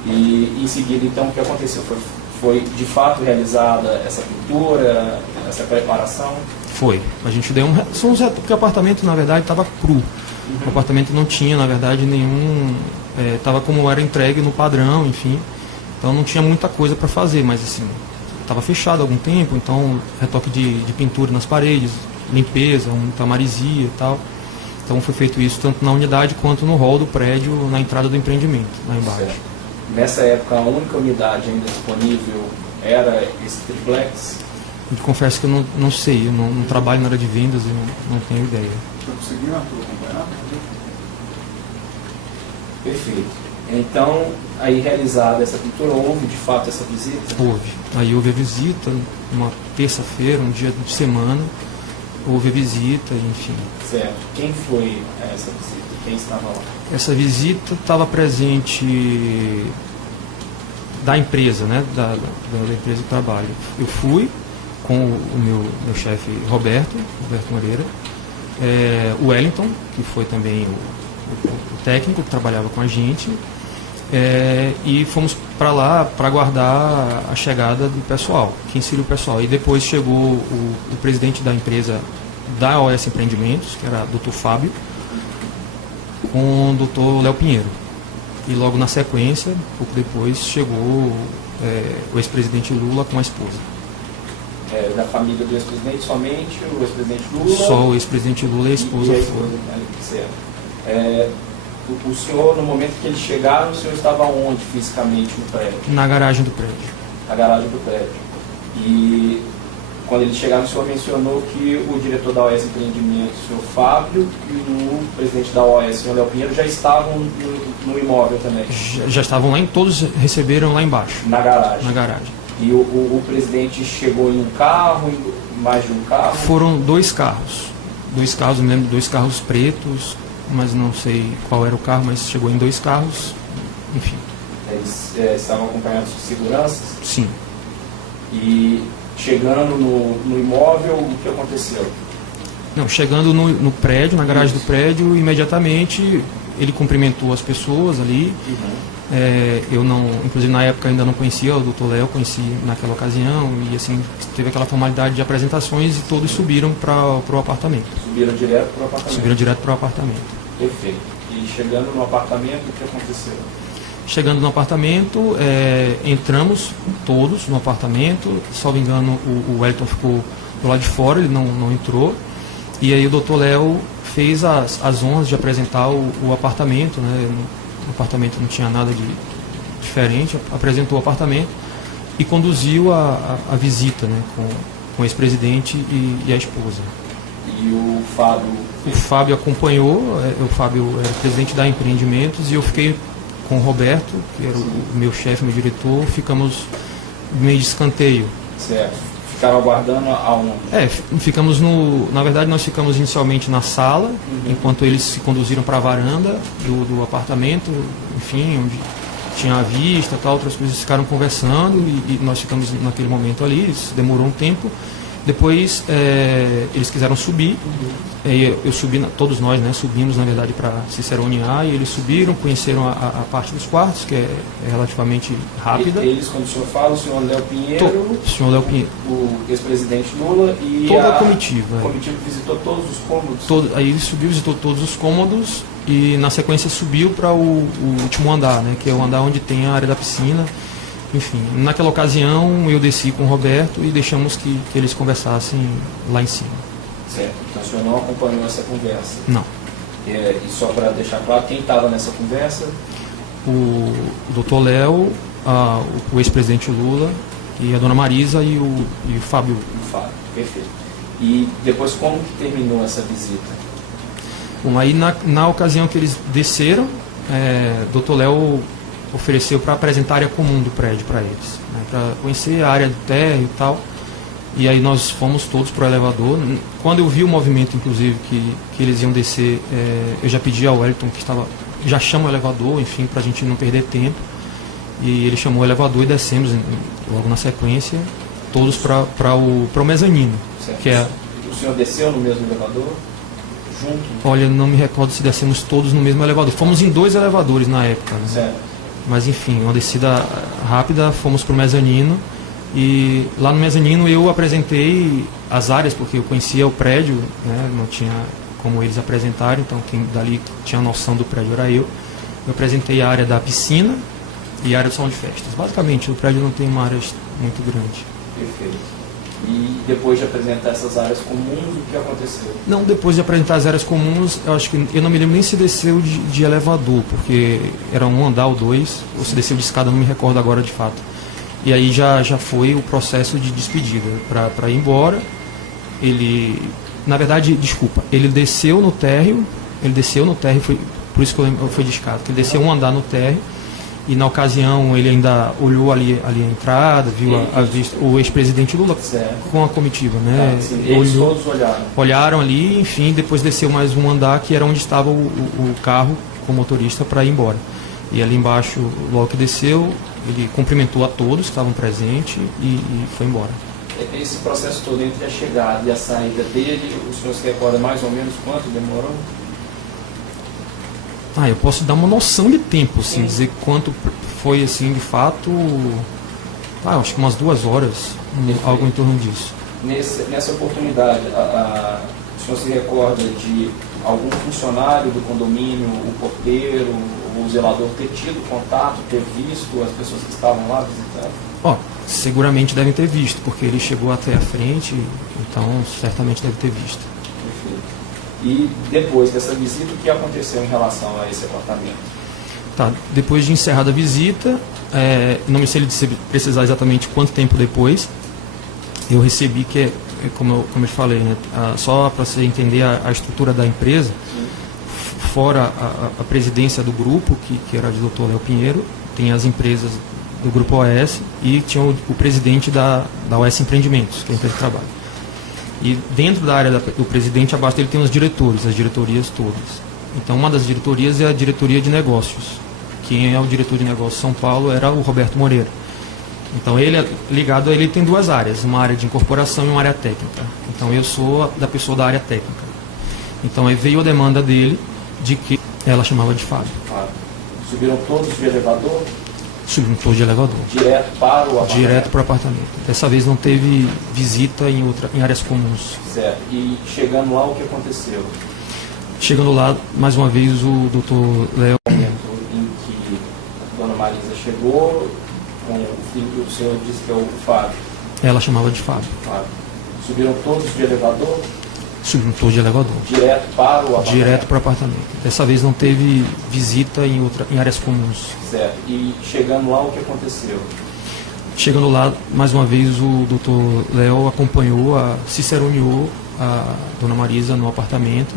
E em seguida, então, o que aconteceu? Foi de fato realizada essa pintura, essa preparação? Foi. A gente deu porque o apartamento, na verdade, estava cru. O apartamento não tinha, na verdade, nenhum estava como era entregue no padrão, enfim. Então não tinha muita coisa para fazer, mas assim, estava fechado há algum tempo, então retoque de pintura nas paredes, limpeza, muita marisia e tal. Então foi feito isso tanto na unidade quanto no hall do prédio, na entrada do empreendimento, lá embaixo. Certo. Nessa época, a única unidade ainda disponível era esse triplex? E confesso que eu não sei, eu não trabalho na área de vendas e não tenho ideia. Você conseguiu acompanhar? Perfeito. Então, aí realizada essa pintura, houve de fato essa visita? Houve. Aí houve a visita, uma terça-feira, um dia de semana, houve a visita, enfim. Certo. Quem foi essa visita? Quem estava lá? Essa visita estava presente da empresa, né, da empresa que trabalho. Eu fui com o meu chefe Roberto Moreira, o Wellington, que foi também o técnico que trabalhava com a gente, e fomos para lá para aguardar a chegada do pessoal, quem seria o pessoal. E depois chegou o presidente da empresa da OS Empreendimentos, que era o Dr. Fábio, com o Dr. Léo Pinheiro. E logo na sequência, pouco depois, chegou o ex-presidente Lula com a esposa. Da família do ex-presidente, somente o ex-presidente Lula? Só o ex-presidente Lula e a esposa foram. Certo. O senhor, no momento que eles chegaram, o senhor estava onde fisicamente no prédio? Na garagem do prédio. Na garagem do prédio. E quando eles chegaram, o senhor mencionou que o diretor da OS Empreendimentos, o senhor Fábio, e o presidente da OS, o senhor Léo Pinheiro, já estavam no imóvel também? Já estavam lá, todos receberam lá embaixo. Na garagem? Na garagem. E o presidente chegou em um carro, em mais de um carro? Foram 2 carros. 2 carros, me lembro, 2 carros pretos, mas não sei qual era o carro, mas chegou em 2 carros, enfim. Eles estavam acompanhados de seguranças? Sim. E chegando no imóvel, o que aconteceu? Não, chegando no prédio, na garagem do prédio, imediatamente ele cumprimentou as pessoas ali. Eu não, inclusive na época ainda não conhecia o Dr. Léo, conheci naquela ocasião, e assim, teve aquela formalidade de apresentações e todos subiram para o apartamento. Subiram direto para o apartamento? Subiram direto para o apartamento. Perfeito. E chegando no apartamento, o que aconteceu? Chegando no apartamento, entramos todos no apartamento, salvo engano o Wellington ficou do lado de fora, ele não entrou, e aí o Dr. Léo fez as honras de apresentar o apartamento, né? O apartamento não tinha nada de diferente, apresentou o apartamento e conduziu a visita, né, com o ex-presidente e a esposa. E o Fábio? O Fábio acompanhou, o Fábio era presidente da Empreendimentos, e eu fiquei com o Roberto, que era o meu chefe, meu diretor, ficamos meio de escanteio. Certo. Ficaram aguardando aonde? Ficamos na verdade nós ficamos inicialmente na sala, enquanto eles se conduziram para a varanda do apartamento, enfim, onde tinha a vista, tal, outras coisas, ficaram conversando e nós ficamos naquele momento ali, isso demorou um tempo. Depois eles quiseram subir, eu subi, todos nós, né, subimos na verdade para se cerimoniar, e eles subiram, conheceram a parte dos quartos, que é relativamente rápida. E eles, quando o senhor fala, o senhor Léo Pinheiro, o senhor Léo Pinheiro, o ex-presidente Lula e toda a comitiva. O comitiva visitou todos os cômodos? Aí ele subiu, visitou todos os cômodos e na sequência subiu para o último andar, né, que é o andar onde tem a área da piscina. Enfim, naquela ocasião eu desci com o Roberto e deixamos que eles conversassem lá em cima. Certo, então o senhor não acompanhou essa conversa? Não. E só para deixar claro, quem estava nessa conversa? O Dr. Léo, o ex-presidente Lula, e a dona Marisa e o Fábio. O Fábio, perfeito. E depois como que terminou essa visita? Bom, aí na ocasião que eles desceram, o Dr. Léo ofereceu para apresentar a área comum do prédio para eles, né, para conhecer a área do térreo e tal. E aí nós fomos todos para o elevador. Quando eu vi o movimento, inclusive, que eles iam descer, eu já pedi ao Wellington que já chama o elevador, enfim, para a gente não perder tempo. E ele chamou o elevador e descemos logo na sequência, todos para o mezanino. Que é... O senhor desceu no mesmo elevador? Junto? Olha, não me recordo se descemos todos no mesmo elevador. Fomos em 2 elevadores na época, né? Certo. Mas enfim, uma descida rápida, fomos para o mezanino, e lá no mezanino eu apresentei as áreas, porque eu conhecia o prédio, né, não tinha como eles apresentarem, então quem dali tinha noção do prédio era eu. eu apresentei a área da piscina e a área do salão de festas. Basicamente, o prédio não tem uma área muito grande. Perfeito. E depois de apresentar essas áreas comuns, o que aconteceu? Não, depois de apresentar as áreas comuns, eu acho que eu não me lembro nem se desceu de elevador, porque era um andar ou dois, ou se desceu de escada, não me recordo agora de fato. E aí já foi o processo de despedida para ir embora. Ele, na verdade, desculpa, ele desceu no térreo, foi por isso que eu fui de escada, que ele desceu um andar no térreo. E na ocasião ele ainda olhou ali a entrada, viu a vista, o ex-presidente Lula com a comitiva, né? Sim, eles todos olharam ali, enfim, depois desceu mais um andar que era onde estava o carro com o motorista para ir embora. E ali embaixo, logo que desceu, ele cumprimentou a todos que estavam presentes e foi embora. Esse processo todo entre a chegada e a saída dele, o senhor se recorda mais ou menos quanto demorou? Eu posso dar uma noção de tempo, assim, dizer quanto foi, assim, de fato, acho que umas 2 horas, algo em torno disso. Nessa oportunidade, o senhor se recorda de algum funcionário do condomínio, o porteiro, o zelador ter tido contato, ter visto as pessoas que estavam lá visitando? Seguramente devem ter visto, porque ele chegou até a frente, então certamente deve ter visto. Perfeito. E depois dessa visita, o que aconteceu em relação a esse apartamento? Depois de encerrada a visita, não me sei precisar exatamente quanto tempo depois, eu recebi, como eu falei, né, só para você entender a estrutura da empresa, fora a presidência do grupo, que era de Dr. Léo Pinheiro, tem as empresas do Grupo OS e tinha o presidente da OS Empreendimentos, que é a empresa de trabalho. E dentro da área do presidente, abaixo dele tem os diretores, as diretorias todas. Então, uma das diretorias é a diretoria de negócios. Quem é o diretor de negócios de São Paulo era o Roberto Moreira. Então, ligado a ele tem 2 áreas, uma área de incorporação e uma área técnica. Então, eu sou da pessoa da área técnica. Então, aí veio a demanda dele de que ela chamava de Fábio. Subiram todos de elevador? Subiram todos de elevador. Direto para o apartamento? Direto para o apartamento. Dessa vez não teve visita em áreas comuns. Certo. E chegando lá, o que aconteceu? Chegando lá, mais uma vez, o doutor Léo... No momento em que a dona Marisa chegou, com o filho que o senhor disse que é o Fábio. Ela chamava de Fábio. Subiram todos de elevador? Subiram todos de elevador. Direto para o apartamento? Direto para o apartamento. Dessa vez não teve visita em áreas comuns. Certo. E chegando lá, o que aconteceu? Chegando lá, mais uma vez, o doutor Léo acompanhou, ciceroneou a dona Marisa no apartamento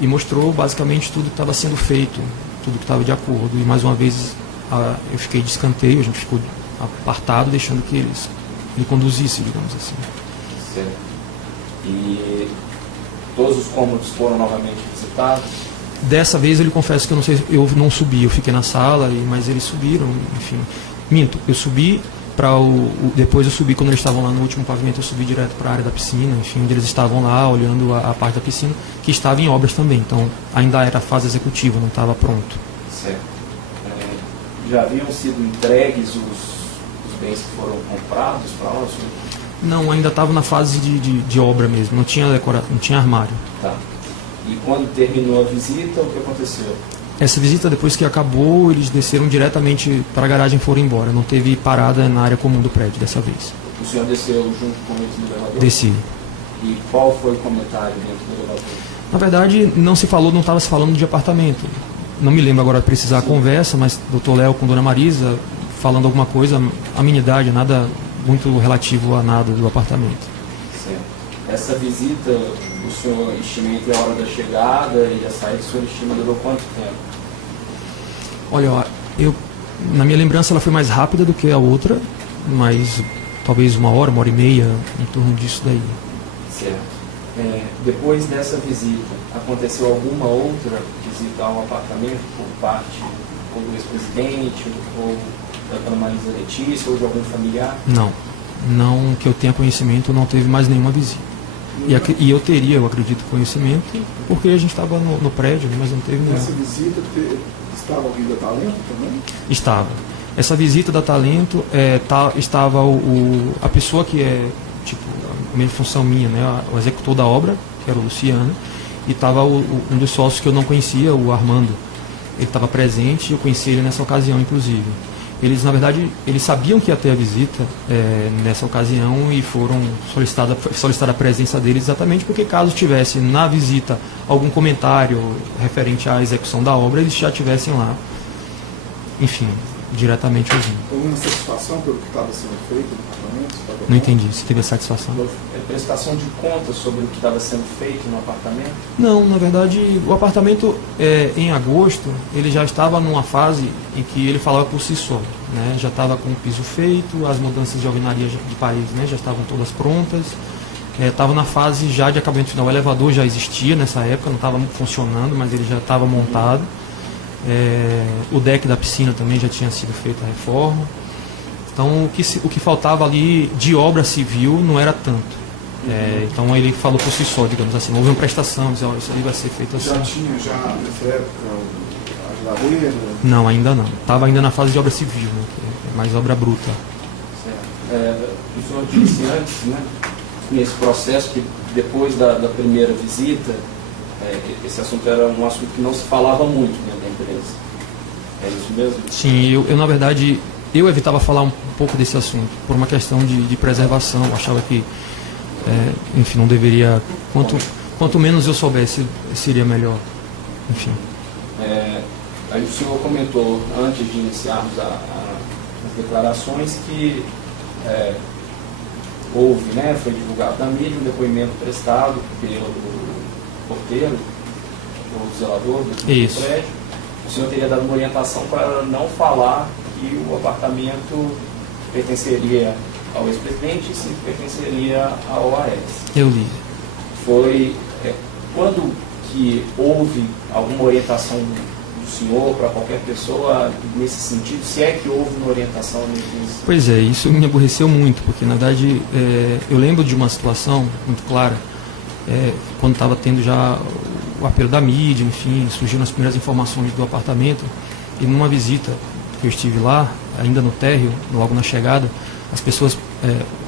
e mostrou basicamente tudo que estava sendo feito, tudo que estava de acordo. E mais uma vez eu fiquei de escanteio, a gente ficou apartado, deixando que ele conduzisse, digamos assim. Certo. E todos os cômodos foram novamente visitados? Dessa vez ele confessa que eu não subi, eu fiquei na sala, mas eles subiram, enfim. Minto, eu subi depois eu subi, quando eles estavam lá no último pavimento, eu subi direto para a área da piscina, enfim, onde eles estavam lá olhando a parte da piscina, que estava em obras também, então ainda era a fase executiva, não estava pronto. Certo. Já haviam sido entregues os bens que foram comprados para lá? Não, ainda estava na fase de obra mesmo, não tinha não tinha armário. Tá. E quando terminou a visita, o que aconteceu? Essa visita, depois que acabou, eles desceram diretamente para a garagem e foram embora. Não teve parada na área comum do prédio dessa vez. O senhor desceu junto com eles no elevador? Desci. E qual foi o comentário dentro do elevador? Na verdade, não estava se falando de apartamento. Não me lembro agora de precisar a conversa, mas doutor Léo com dona Marisa falando alguma coisa, a minha idade, nada muito relativo a nada do apartamento. Certo. Essa visita, o senhor estima entre a hora da chegada e a saída, o senhor estima durou quanto tempo? Olha, na minha lembrança ela foi mais rápida do que a outra, mas talvez 1 hora, 1h30, em torno disso daí. Certo. Depois dessa visita, aconteceu alguma outra visita ao apartamento por parte ou do ex-presidente, ou da dona Marisa Letícia, ou de algum familiar? Não que eu tenha conhecimento, não teve mais nenhuma visita. E eu teria, eu acredito, conhecimento, porque a gente estava no prédio, mas não teve nenhuma. Nessa visita estava alguém da Talento também? Estava. Essa visita da Talento, estava a pessoa que é, tipo, a minha função minha, né, o executor da obra, que era o Luciano, e estava um dos sócios que eu não conhecia, o Armando. ele estava presente e eu conheci ele nessa ocasião, inclusive. Eles, na verdade, eles sabiam que ia ter a visita nessa ocasião e foram solicitada a presença deles exatamente porque caso tivesse na visita algum comentário referente à execução da obra, eles já tivessem lá, enfim, diretamente ouvindo. Houve uma satisfação pelo que estava sendo feito no apartamento? Não entendi, se teve a satisfação. Prestação de contas sobre o que estava sendo feito no apartamento? Não, na verdade, o apartamento, em agosto, ele já estava numa fase em que ele falava por si só. Né? Já estava com o piso feito, as mudanças de alvenaria de paredes, né, já estavam todas prontas. Estava na fase já de acabamento final. O elevador já existia nessa época, não estava funcionando, mas ele já estava montado. O deck da piscina também já tinha sido feita a reforma. Então, o que faltava ali de obra civil não era tanto. Então, ele falou por si só, digamos assim. Houve uma prestação, dizia, isso aí vai ser feito assim. Já tinha, nessa época, a geladeira? Não, ainda não. Estava ainda na fase de obra civil, né, que é mais obra bruta. Certo. O senhor disse antes, né, nesse processo, que depois da primeira visita, esse assunto era um assunto que não se falava muito dentro da empresa. É isso mesmo? Sim, eu na verdade, eu evitava falar um pouco desse assunto, por uma questão de preservação. Eu achava que, enfim, não deveria... Quanto menos eu soubesse, seria melhor. Enfim. Aí o senhor comentou, antes de iniciarmos as declarações, que houve, né, foi divulgado na mídia um depoimento prestado pelo porteiro, o zelador do prédio. O senhor teria dado uma orientação para não falar que o apartamento pertenceria ao ex-presidente e se pertenceria ao OAS. Eu li. Foi quando que houve alguma orientação do senhor para qualquer pessoa nesse sentido, se é que houve uma orientação nesse sentido? Pois é, isso me aborreceu muito, porque na verdade eu lembro de uma situação muito clara, quando estava tendo já o apelo da mídia, enfim, surgiram as primeiras informações do apartamento, e numa visita que eu estive lá, ainda no térreo, logo na chegada, as pessoas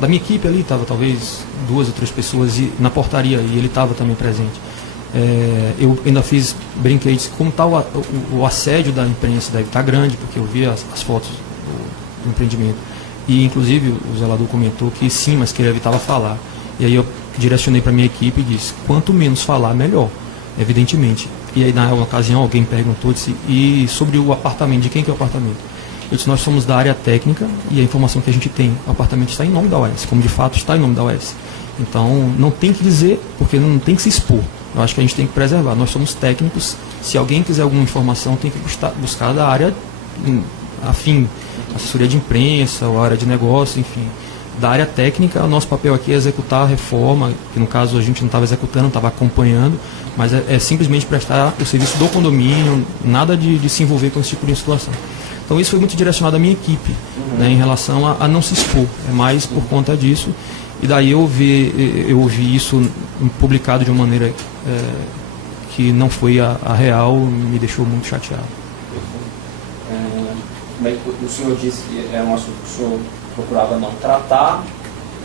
da minha equipe ali, estava talvez 2 ou 3 pessoas na portaria, e ele estava também presente. Eu ainda brinquei, disse, como está o assédio da imprensa, deve estar grande, porque eu vi as fotos do empreendimento. E inclusive o zelador comentou que sim, mas que ele evitava falar. E aí eu direcionei para a minha equipe e disse, quanto menos falar, melhor, evidentemente. E aí na ocasião alguém perguntou, disse, e sobre o apartamento, de quem que é o apartamento? Eu disse, nós somos da área técnica e a informação que a gente tem, o apartamento está em nome da OAS, como de fato está em nome da OAS. Então não tem que dizer, porque não tem que se expor. Eu acho que a gente tem que preservar. Nós somos técnicos, se alguém quiser alguma informação, tem que buscar da área afim, assessoria de imprensa, ou área de negócio, enfim. Da área técnica, o nosso papel aqui é executar a reforma, que no caso a gente não estava executando, estava acompanhando, mas é simplesmente prestar o serviço do condomínio, nada de se envolver com esse tipo de situação. Então isso foi muito direcionado à minha equipe, né, em relação a não se expor, é mais por conta disso. E daí eu ouvi isso publicado de uma maneira que não foi a real, me deixou muito chateado. O senhor disse que era um assunto que o senhor procurava não tratar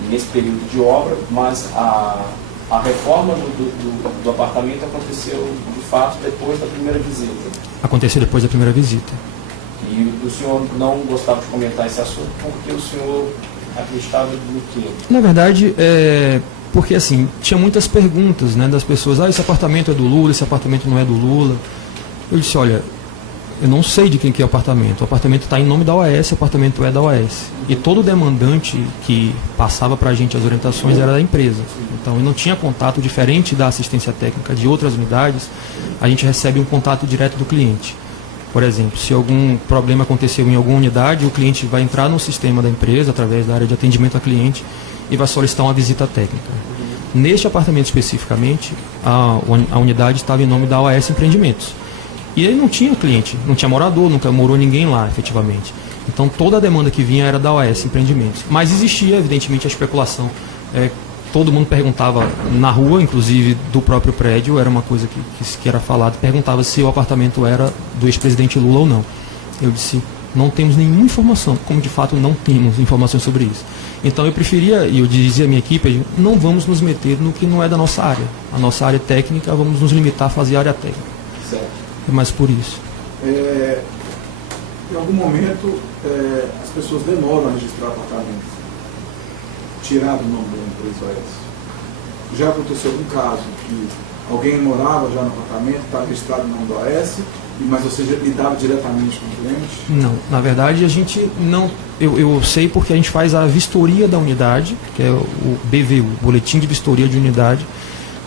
nesse período de obra, mas a reforma do apartamento aconteceu de fato depois da primeira visita. Aconteceu depois da primeira visita. E o senhor não gostava de comentar esse assunto porque o senhor acreditava no quê? Na verdade, porque assim, tinha muitas perguntas, né, das pessoas, esse apartamento é do Lula, esse apartamento não é do Lula. Eu disse, olha, eu não sei de quem que é o apartamento está em nome da OAS, o apartamento é da OAS. E todo demandante que passava para a gente as orientações era da empresa. Então, eu não tinha contato, diferente da assistência técnica de outras unidades, a gente recebe um contato direto do cliente. Por exemplo, se algum problema aconteceu em alguma unidade, o cliente vai entrar no sistema da empresa, através da área de atendimento a cliente, e vai solicitar uma visita técnica. Neste apartamento especificamente, a unidade estava em nome da OAS Empreendimentos. E aí não tinha cliente, não tinha morador, nunca morou ninguém lá, efetivamente. Então toda a demanda que vinha era da OAS Empreendimentos. Mas existia, evidentemente, a especulação. Todo mundo perguntava na rua, inclusive do próprio prédio, era uma coisa que era falada, perguntava se o apartamento era do ex-presidente Lula ou não. Eu disse, não temos nenhuma informação, como de fato não temos informações sobre isso. Então eu preferia, e eu dizia à minha equipe, não vamos nos meter no que não é da nossa área. A nossa área técnica, vamos nos limitar a fazer área técnica. Certo. É mais por isso. Em algum momento, as pessoas demoram a registrar apartamentos, tirar do nome da empresa OAS. Já aconteceu algum caso que alguém morava já no apartamento, estava registrado no nome da OAS, mas você lidava diretamente com o cliente? Não, na verdade a gente não. Eu sei porque a gente faz a vistoria da unidade, que é o BVU, Boletim de Vistoria de Unidade,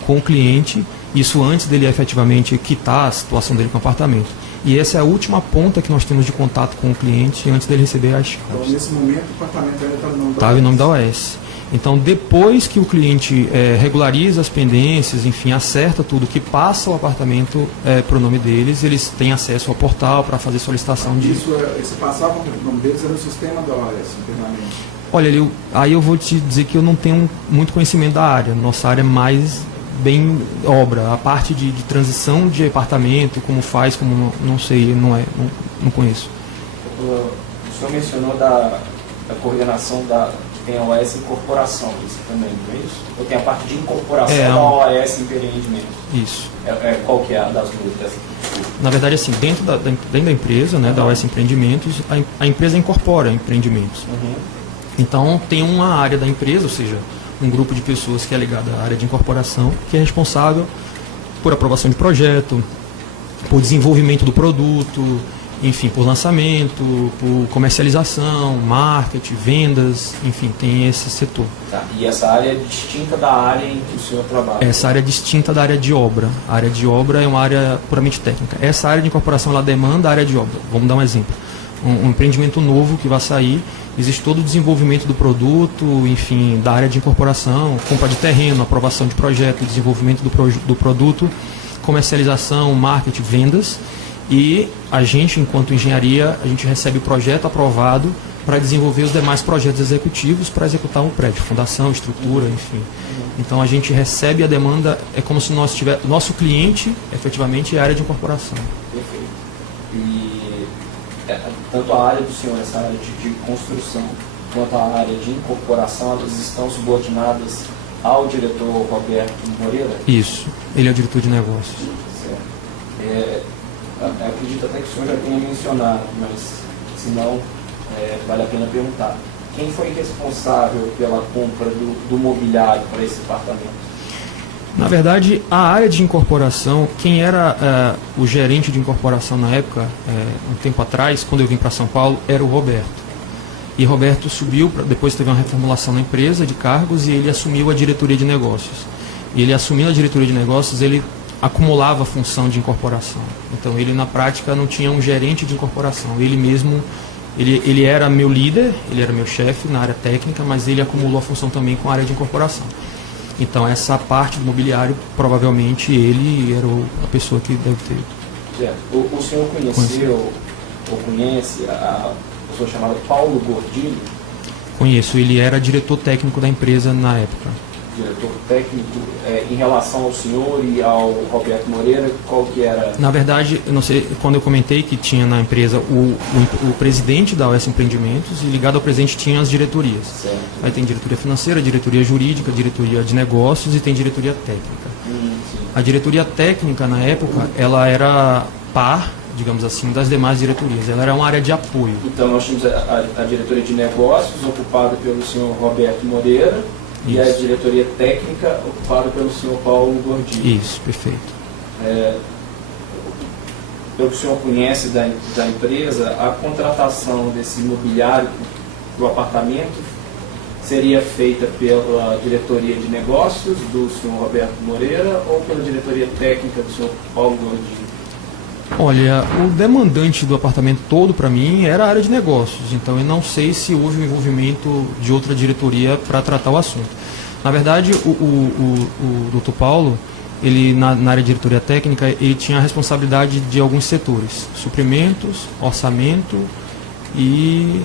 com o cliente, isso antes dele efetivamente quitar a situação dele com o apartamento. E essa é a última ponta que nós temos de contato com o cliente antes dele receber as chaves. Então, nesse momento, o apartamento ainda está no nome da OAS? Estava em nome da OAS. Então, depois que o cliente regulariza as pendências, enfim, acerta tudo, que passa o apartamento para o nome deles, eles têm acesso ao portal para fazer solicitação de... Esse passava o nome deles era no sistema da OAS, internamente? Olha, aí eu vou te dizer que eu não tenho muito conhecimento da área. Nossa área é mais bem obra. A parte de transição de apartamento, como faz, como não sei, não conheço. O senhor mencionou da coordenação tem a OAS Incorporação, isso também, não é isso? Ou tem a parte de incorporação da OAS Empreendimentos? Isso. Qual que é a das duas? Na verdade, assim, dentro da empresa, né, da OAS Empreendimentos, a empresa incorpora empreendimentos. Uhum. Então, tem uma área da empresa, ou seja, um grupo de pessoas que é ligado à área de incorporação, que é responsável por aprovação de projeto, por desenvolvimento do produto, enfim, por lançamento, por comercialização, marketing, vendas, enfim, tem esse setor. Tá. E essa área é distinta da área em que o senhor trabalha? Essa área é distinta da área de obra. A área de obra é uma área puramente técnica. Essa área de incorporação, ela demanda a área de obra. Vamos dar um exemplo. Um empreendimento novo que vai sair, existe todo o desenvolvimento do produto, enfim, da área de incorporação, compra de terreno, aprovação de projeto, desenvolvimento do produto, comercialização, marketing, vendas. E a gente, enquanto engenharia, a gente recebe o projeto aprovado para desenvolver os demais projetos executivos para executar um prédio, fundação, estrutura, enfim. Então a gente recebe a demanda, é como se nosso cliente, efetivamente, é a área de incorporação. Perfeito. E tanto a área do senhor, essa área de construção, quanto a área de incorporação, elas estão subordinadas ao diretor Roberto Moreira? Isso, ele é o diretor de negócios. Certo. Acredito até que o senhor já tenha mencionado, mas se não, vale a pena perguntar. Quem foi responsável pela compra do mobiliário para esse apartamento? Na verdade, a área de incorporação, quem era o gerente de incorporação na época, um tempo atrás, quando eu vim para São Paulo, era o Roberto. E Roberto subiu, depois teve uma reformulação na empresa de cargos e ele assumiu a diretoria de negócios. E ele assumindo a diretoria de negócios, ele acumulava a função de incorporação. Então ele na prática não tinha um gerente de incorporação. Ele mesmo, ele era meu líder, ele era meu chefe na área técnica, mas ele acumulou a função também com a área de incorporação. Então essa parte do mobiliário, provavelmente ele era a pessoa que deve ter. Certo. O senhor conheceu ou conhece a pessoa chamada Paulo Gordilho? Conheço, ele era diretor técnico da empresa na época. Diretor técnico, em relação ao senhor e ao Roberto Moreira, qual que era? Na verdade, eu não sei, quando eu comentei que tinha na empresa o presidente da OAS Empreendimentos e ligado ao presidente tinha as diretorias. Certo. Aí tem diretoria financeira, diretoria jurídica, diretoria de negócios e tem diretoria técnica. Sim. A diretoria técnica, na época, ela era par, digamos assim, das demais diretorias. Ela era uma área de apoio. Então nós tínhamos a diretoria de negócios ocupada pelo senhor Roberto Moreira. Isso. E a diretoria técnica ocupada pelo senhor Paulo Gordilho. Isso, perfeito. Pelo que o senhor conhece da empresa, a contratação desse imobiliário do apartamento seria feita pela diretoria de negócios do senhor Roberto Moreira ou pela diretoria técnica do senhor Paulo Gordilho? Olha, o demandante do apartamento todo, para mim, era a área de negócios. Então, eu não sei se houve um envolvimento de outra diretoria para tratar o assunto. Na verdade, o Dr. Paulo, ele na área de diretoria técnica, ele tinha a responsabilidade de alguns setores. Suprimentos, orçamento e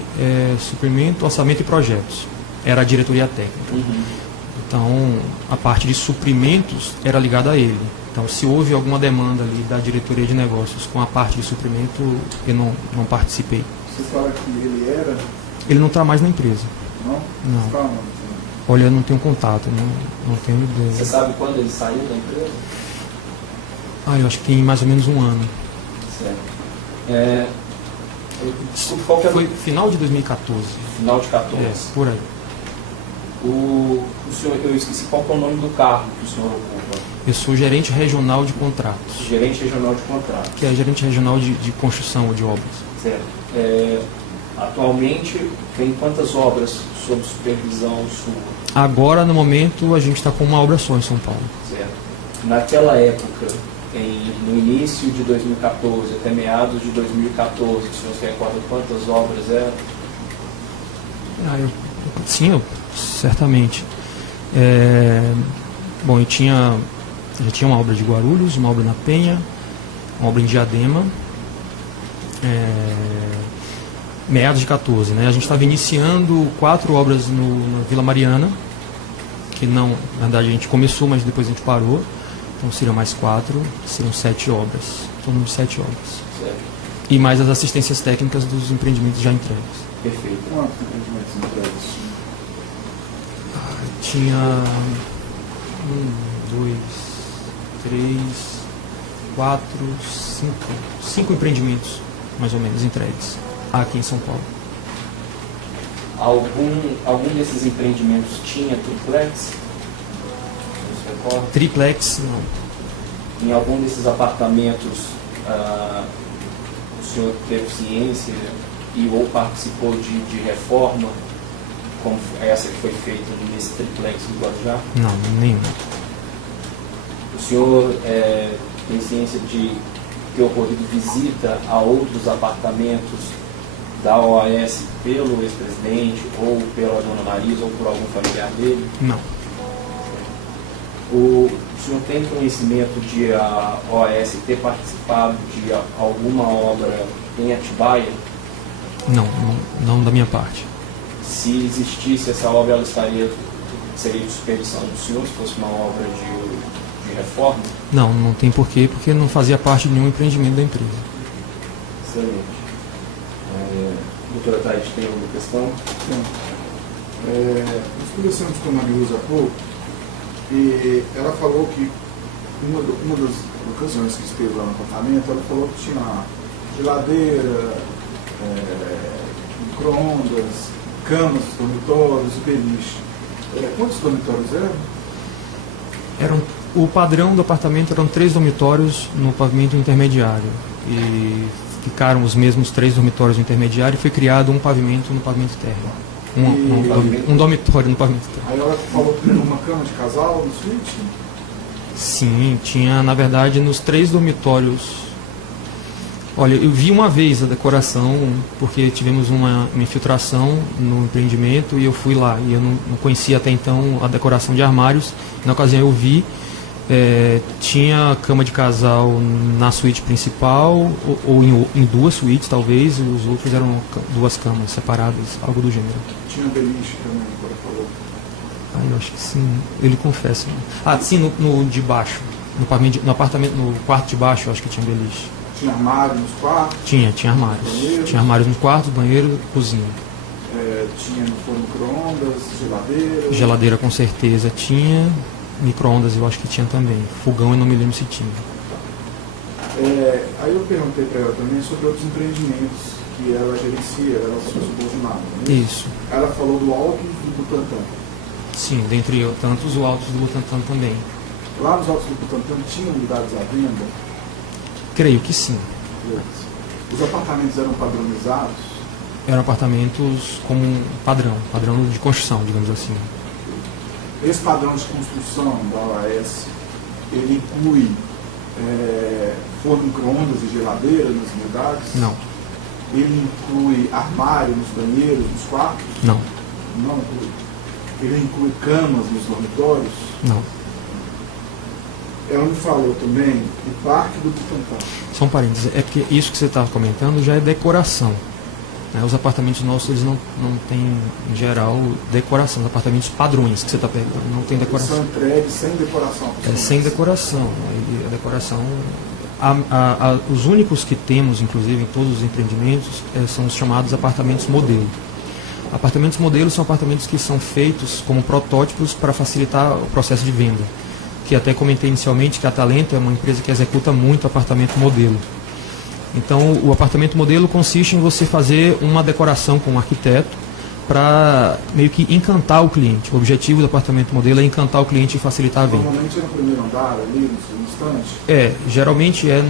projetos. Era a diretoria técnica. Uhum. Então, a parte de suprimentos era ligada a ele. Então, se houve alguma demanda ali da diretoria de negócios com a parte de suprimento, eu não participei. Você fala que ele era? Ele não está mais na empresa. Não? Não. Calma. Olha, eu não tenho contato, não tenho ideia. Você sabe quando ele saiu da empresa? Eu acho que tem mais ou menos um ano. Certo. Desculpa, qual que é Foi final de 2014. final de 14? Por aí. O senhor, eu esqueci qual que é o nome do cargo que o senhor ocupa. Eu sou gerente regional de contratos, Gerente regional de contratos. que é gerente regional de construção ou de obras. Certo. Atualmente, tem quantas obras sob supervisão sua? Agora, no momento, a gente está com uma obra só em São Paulo. Certo. Naquela época, no início de 2014 até meados de 2014, o senhor se recorda quantas obras eram? Sim, certamente. Bom, já tinha uma obra de Guarulhos, uma obra na Penha, uma obra em Diadema, meados de 14, né? A gente estava iniciando 4 obras na Vila Mariana, que não, na verdade a gente começou, mas depois a gente parou. Então seriam mais 4, seriam 7 obras, em torno de 7 obras. Certo. E mais as assistências técnicas dos empreendimentos já entregues. Perfeito. Quantos empreendimentos entregues? Tinha 1, 2, 3, 4, 5 empreendimentos, mais ou menos, entregues aqui em São Paulo. Algum desses empreendimentos tinha triplex? Você recorda? Triplex, não. Em algum desses apartamentos, o senhor teve ciência ou participou de reforma, como essa que foi feita nesse triplex do Guarujá? Não, nenhum. O senhor tem ciência de ter ocorrido visita a outros apartamentos da OAS pelo ex-presidente, ou pela dona Marisa, ou por algum familiar dele? Não. O senhor tem conhecimento de a OAS ter participado de alguma obra em Atibaia? Não da minha parte. Se existisse essa obra, ela seria de supervisão do senhor, se fosse uma obra de reforma? Não tem porquê, porque não fazia parte de nenhum empreendimento da empresa. Excelente. Doutora Thaís, tem alguma questão? Sim. Nós conversamos com a Mariusa há pouco e ela falou que uma das ocasiões que esteve lá no apartamento, ela falou que tinha geladeira, micro-ondas, camas, dormitórios e beliche. Quantos dormitórios eram? O padrão do apartamento eram 3 dormitórios no pavimento intermediário. E ficaram os mesmos 3 dormitórios no intermediário e foi criado um pavimento no pavimento térreo. Um dormitório no pavimento térreo. Aí ela falou que tinha uma cama de casal no suíte? Sim, tinha, na verdade, nos 3 dormitórios. Olha, eu vi uma vez a decoração, porque tivemos uma infiltração no empreendimento e eu fui lá. E eu não conhecia até então a decoração de armários. Na ocasião eu vi. Tinha cama de casal na suíte principal, ou em 2 suítes talvez, e os outros eram 2 camas separadas, algo do gênero. Tinha beliche também, agora falou. Eu acho que sim, ele confessa. Sim, no de baixo, no apartamento, no quarto de baixo, eu acho que tinha beliche. Tinha armário nos quartos? Tinha armários. Banheiros. Tinha armários no quarto, banheiro, cozinha. Tinha no forno micro-ondas, geladeira? Geladeira com certeza tinha. Micro-ondas eu acho que tinha também. Fogão eu não me lembro se tinha. Aí eu perguntei para ela também sobre outros empreendimentos que ela gerencia, ela se subordinava. Isso. Ela falou do Altos e do Butantan. Sim, dentre tantos o Altos do Butantan também. Lá nos Altos do Butantan tinham unidades à venda? Creio que sim. Os apartamentos eram padronizados? Eram apartamentos como um padrão de construção, digamos assim. Esse padrão de construção da OAS, ele inclui forno micro-ondas e geladeira nas unidades? Não. Ele inclui armário nos banheiros, nos quartos? Não. Não inclui. Ele inclui camas nos dormitórios? Não. Ela me falou também do Parque do Butantã. Só um parênteses, é porque isso que você está comentando já é decoração. Os apartamentos nossos, eles não têm, em geral, decoração. Os apartamentos padrões que você está perguntando, não tem decoração. São entregues sem decoração. Sem decoração. A decoração... os únicos que temos, inclusive, em todos os empreendimentos, são os chamados apartamentos modelo. Apartamentos modelo são apartamentos que são feitos como protótipos para facilitar o processo de venda. Que até comentei inicialmente que a Talento é uma empresa que executa muito apartamento modelo. Então, o apartamento modelo consiste em você fazer uma decoração com um arquiteto para meio que encantar o cliente. O objetivo do apartamento modelo é encantar o cliente e facilitar a venda. Normalmente é no primeiro andar, ali, no instante? Geralmente é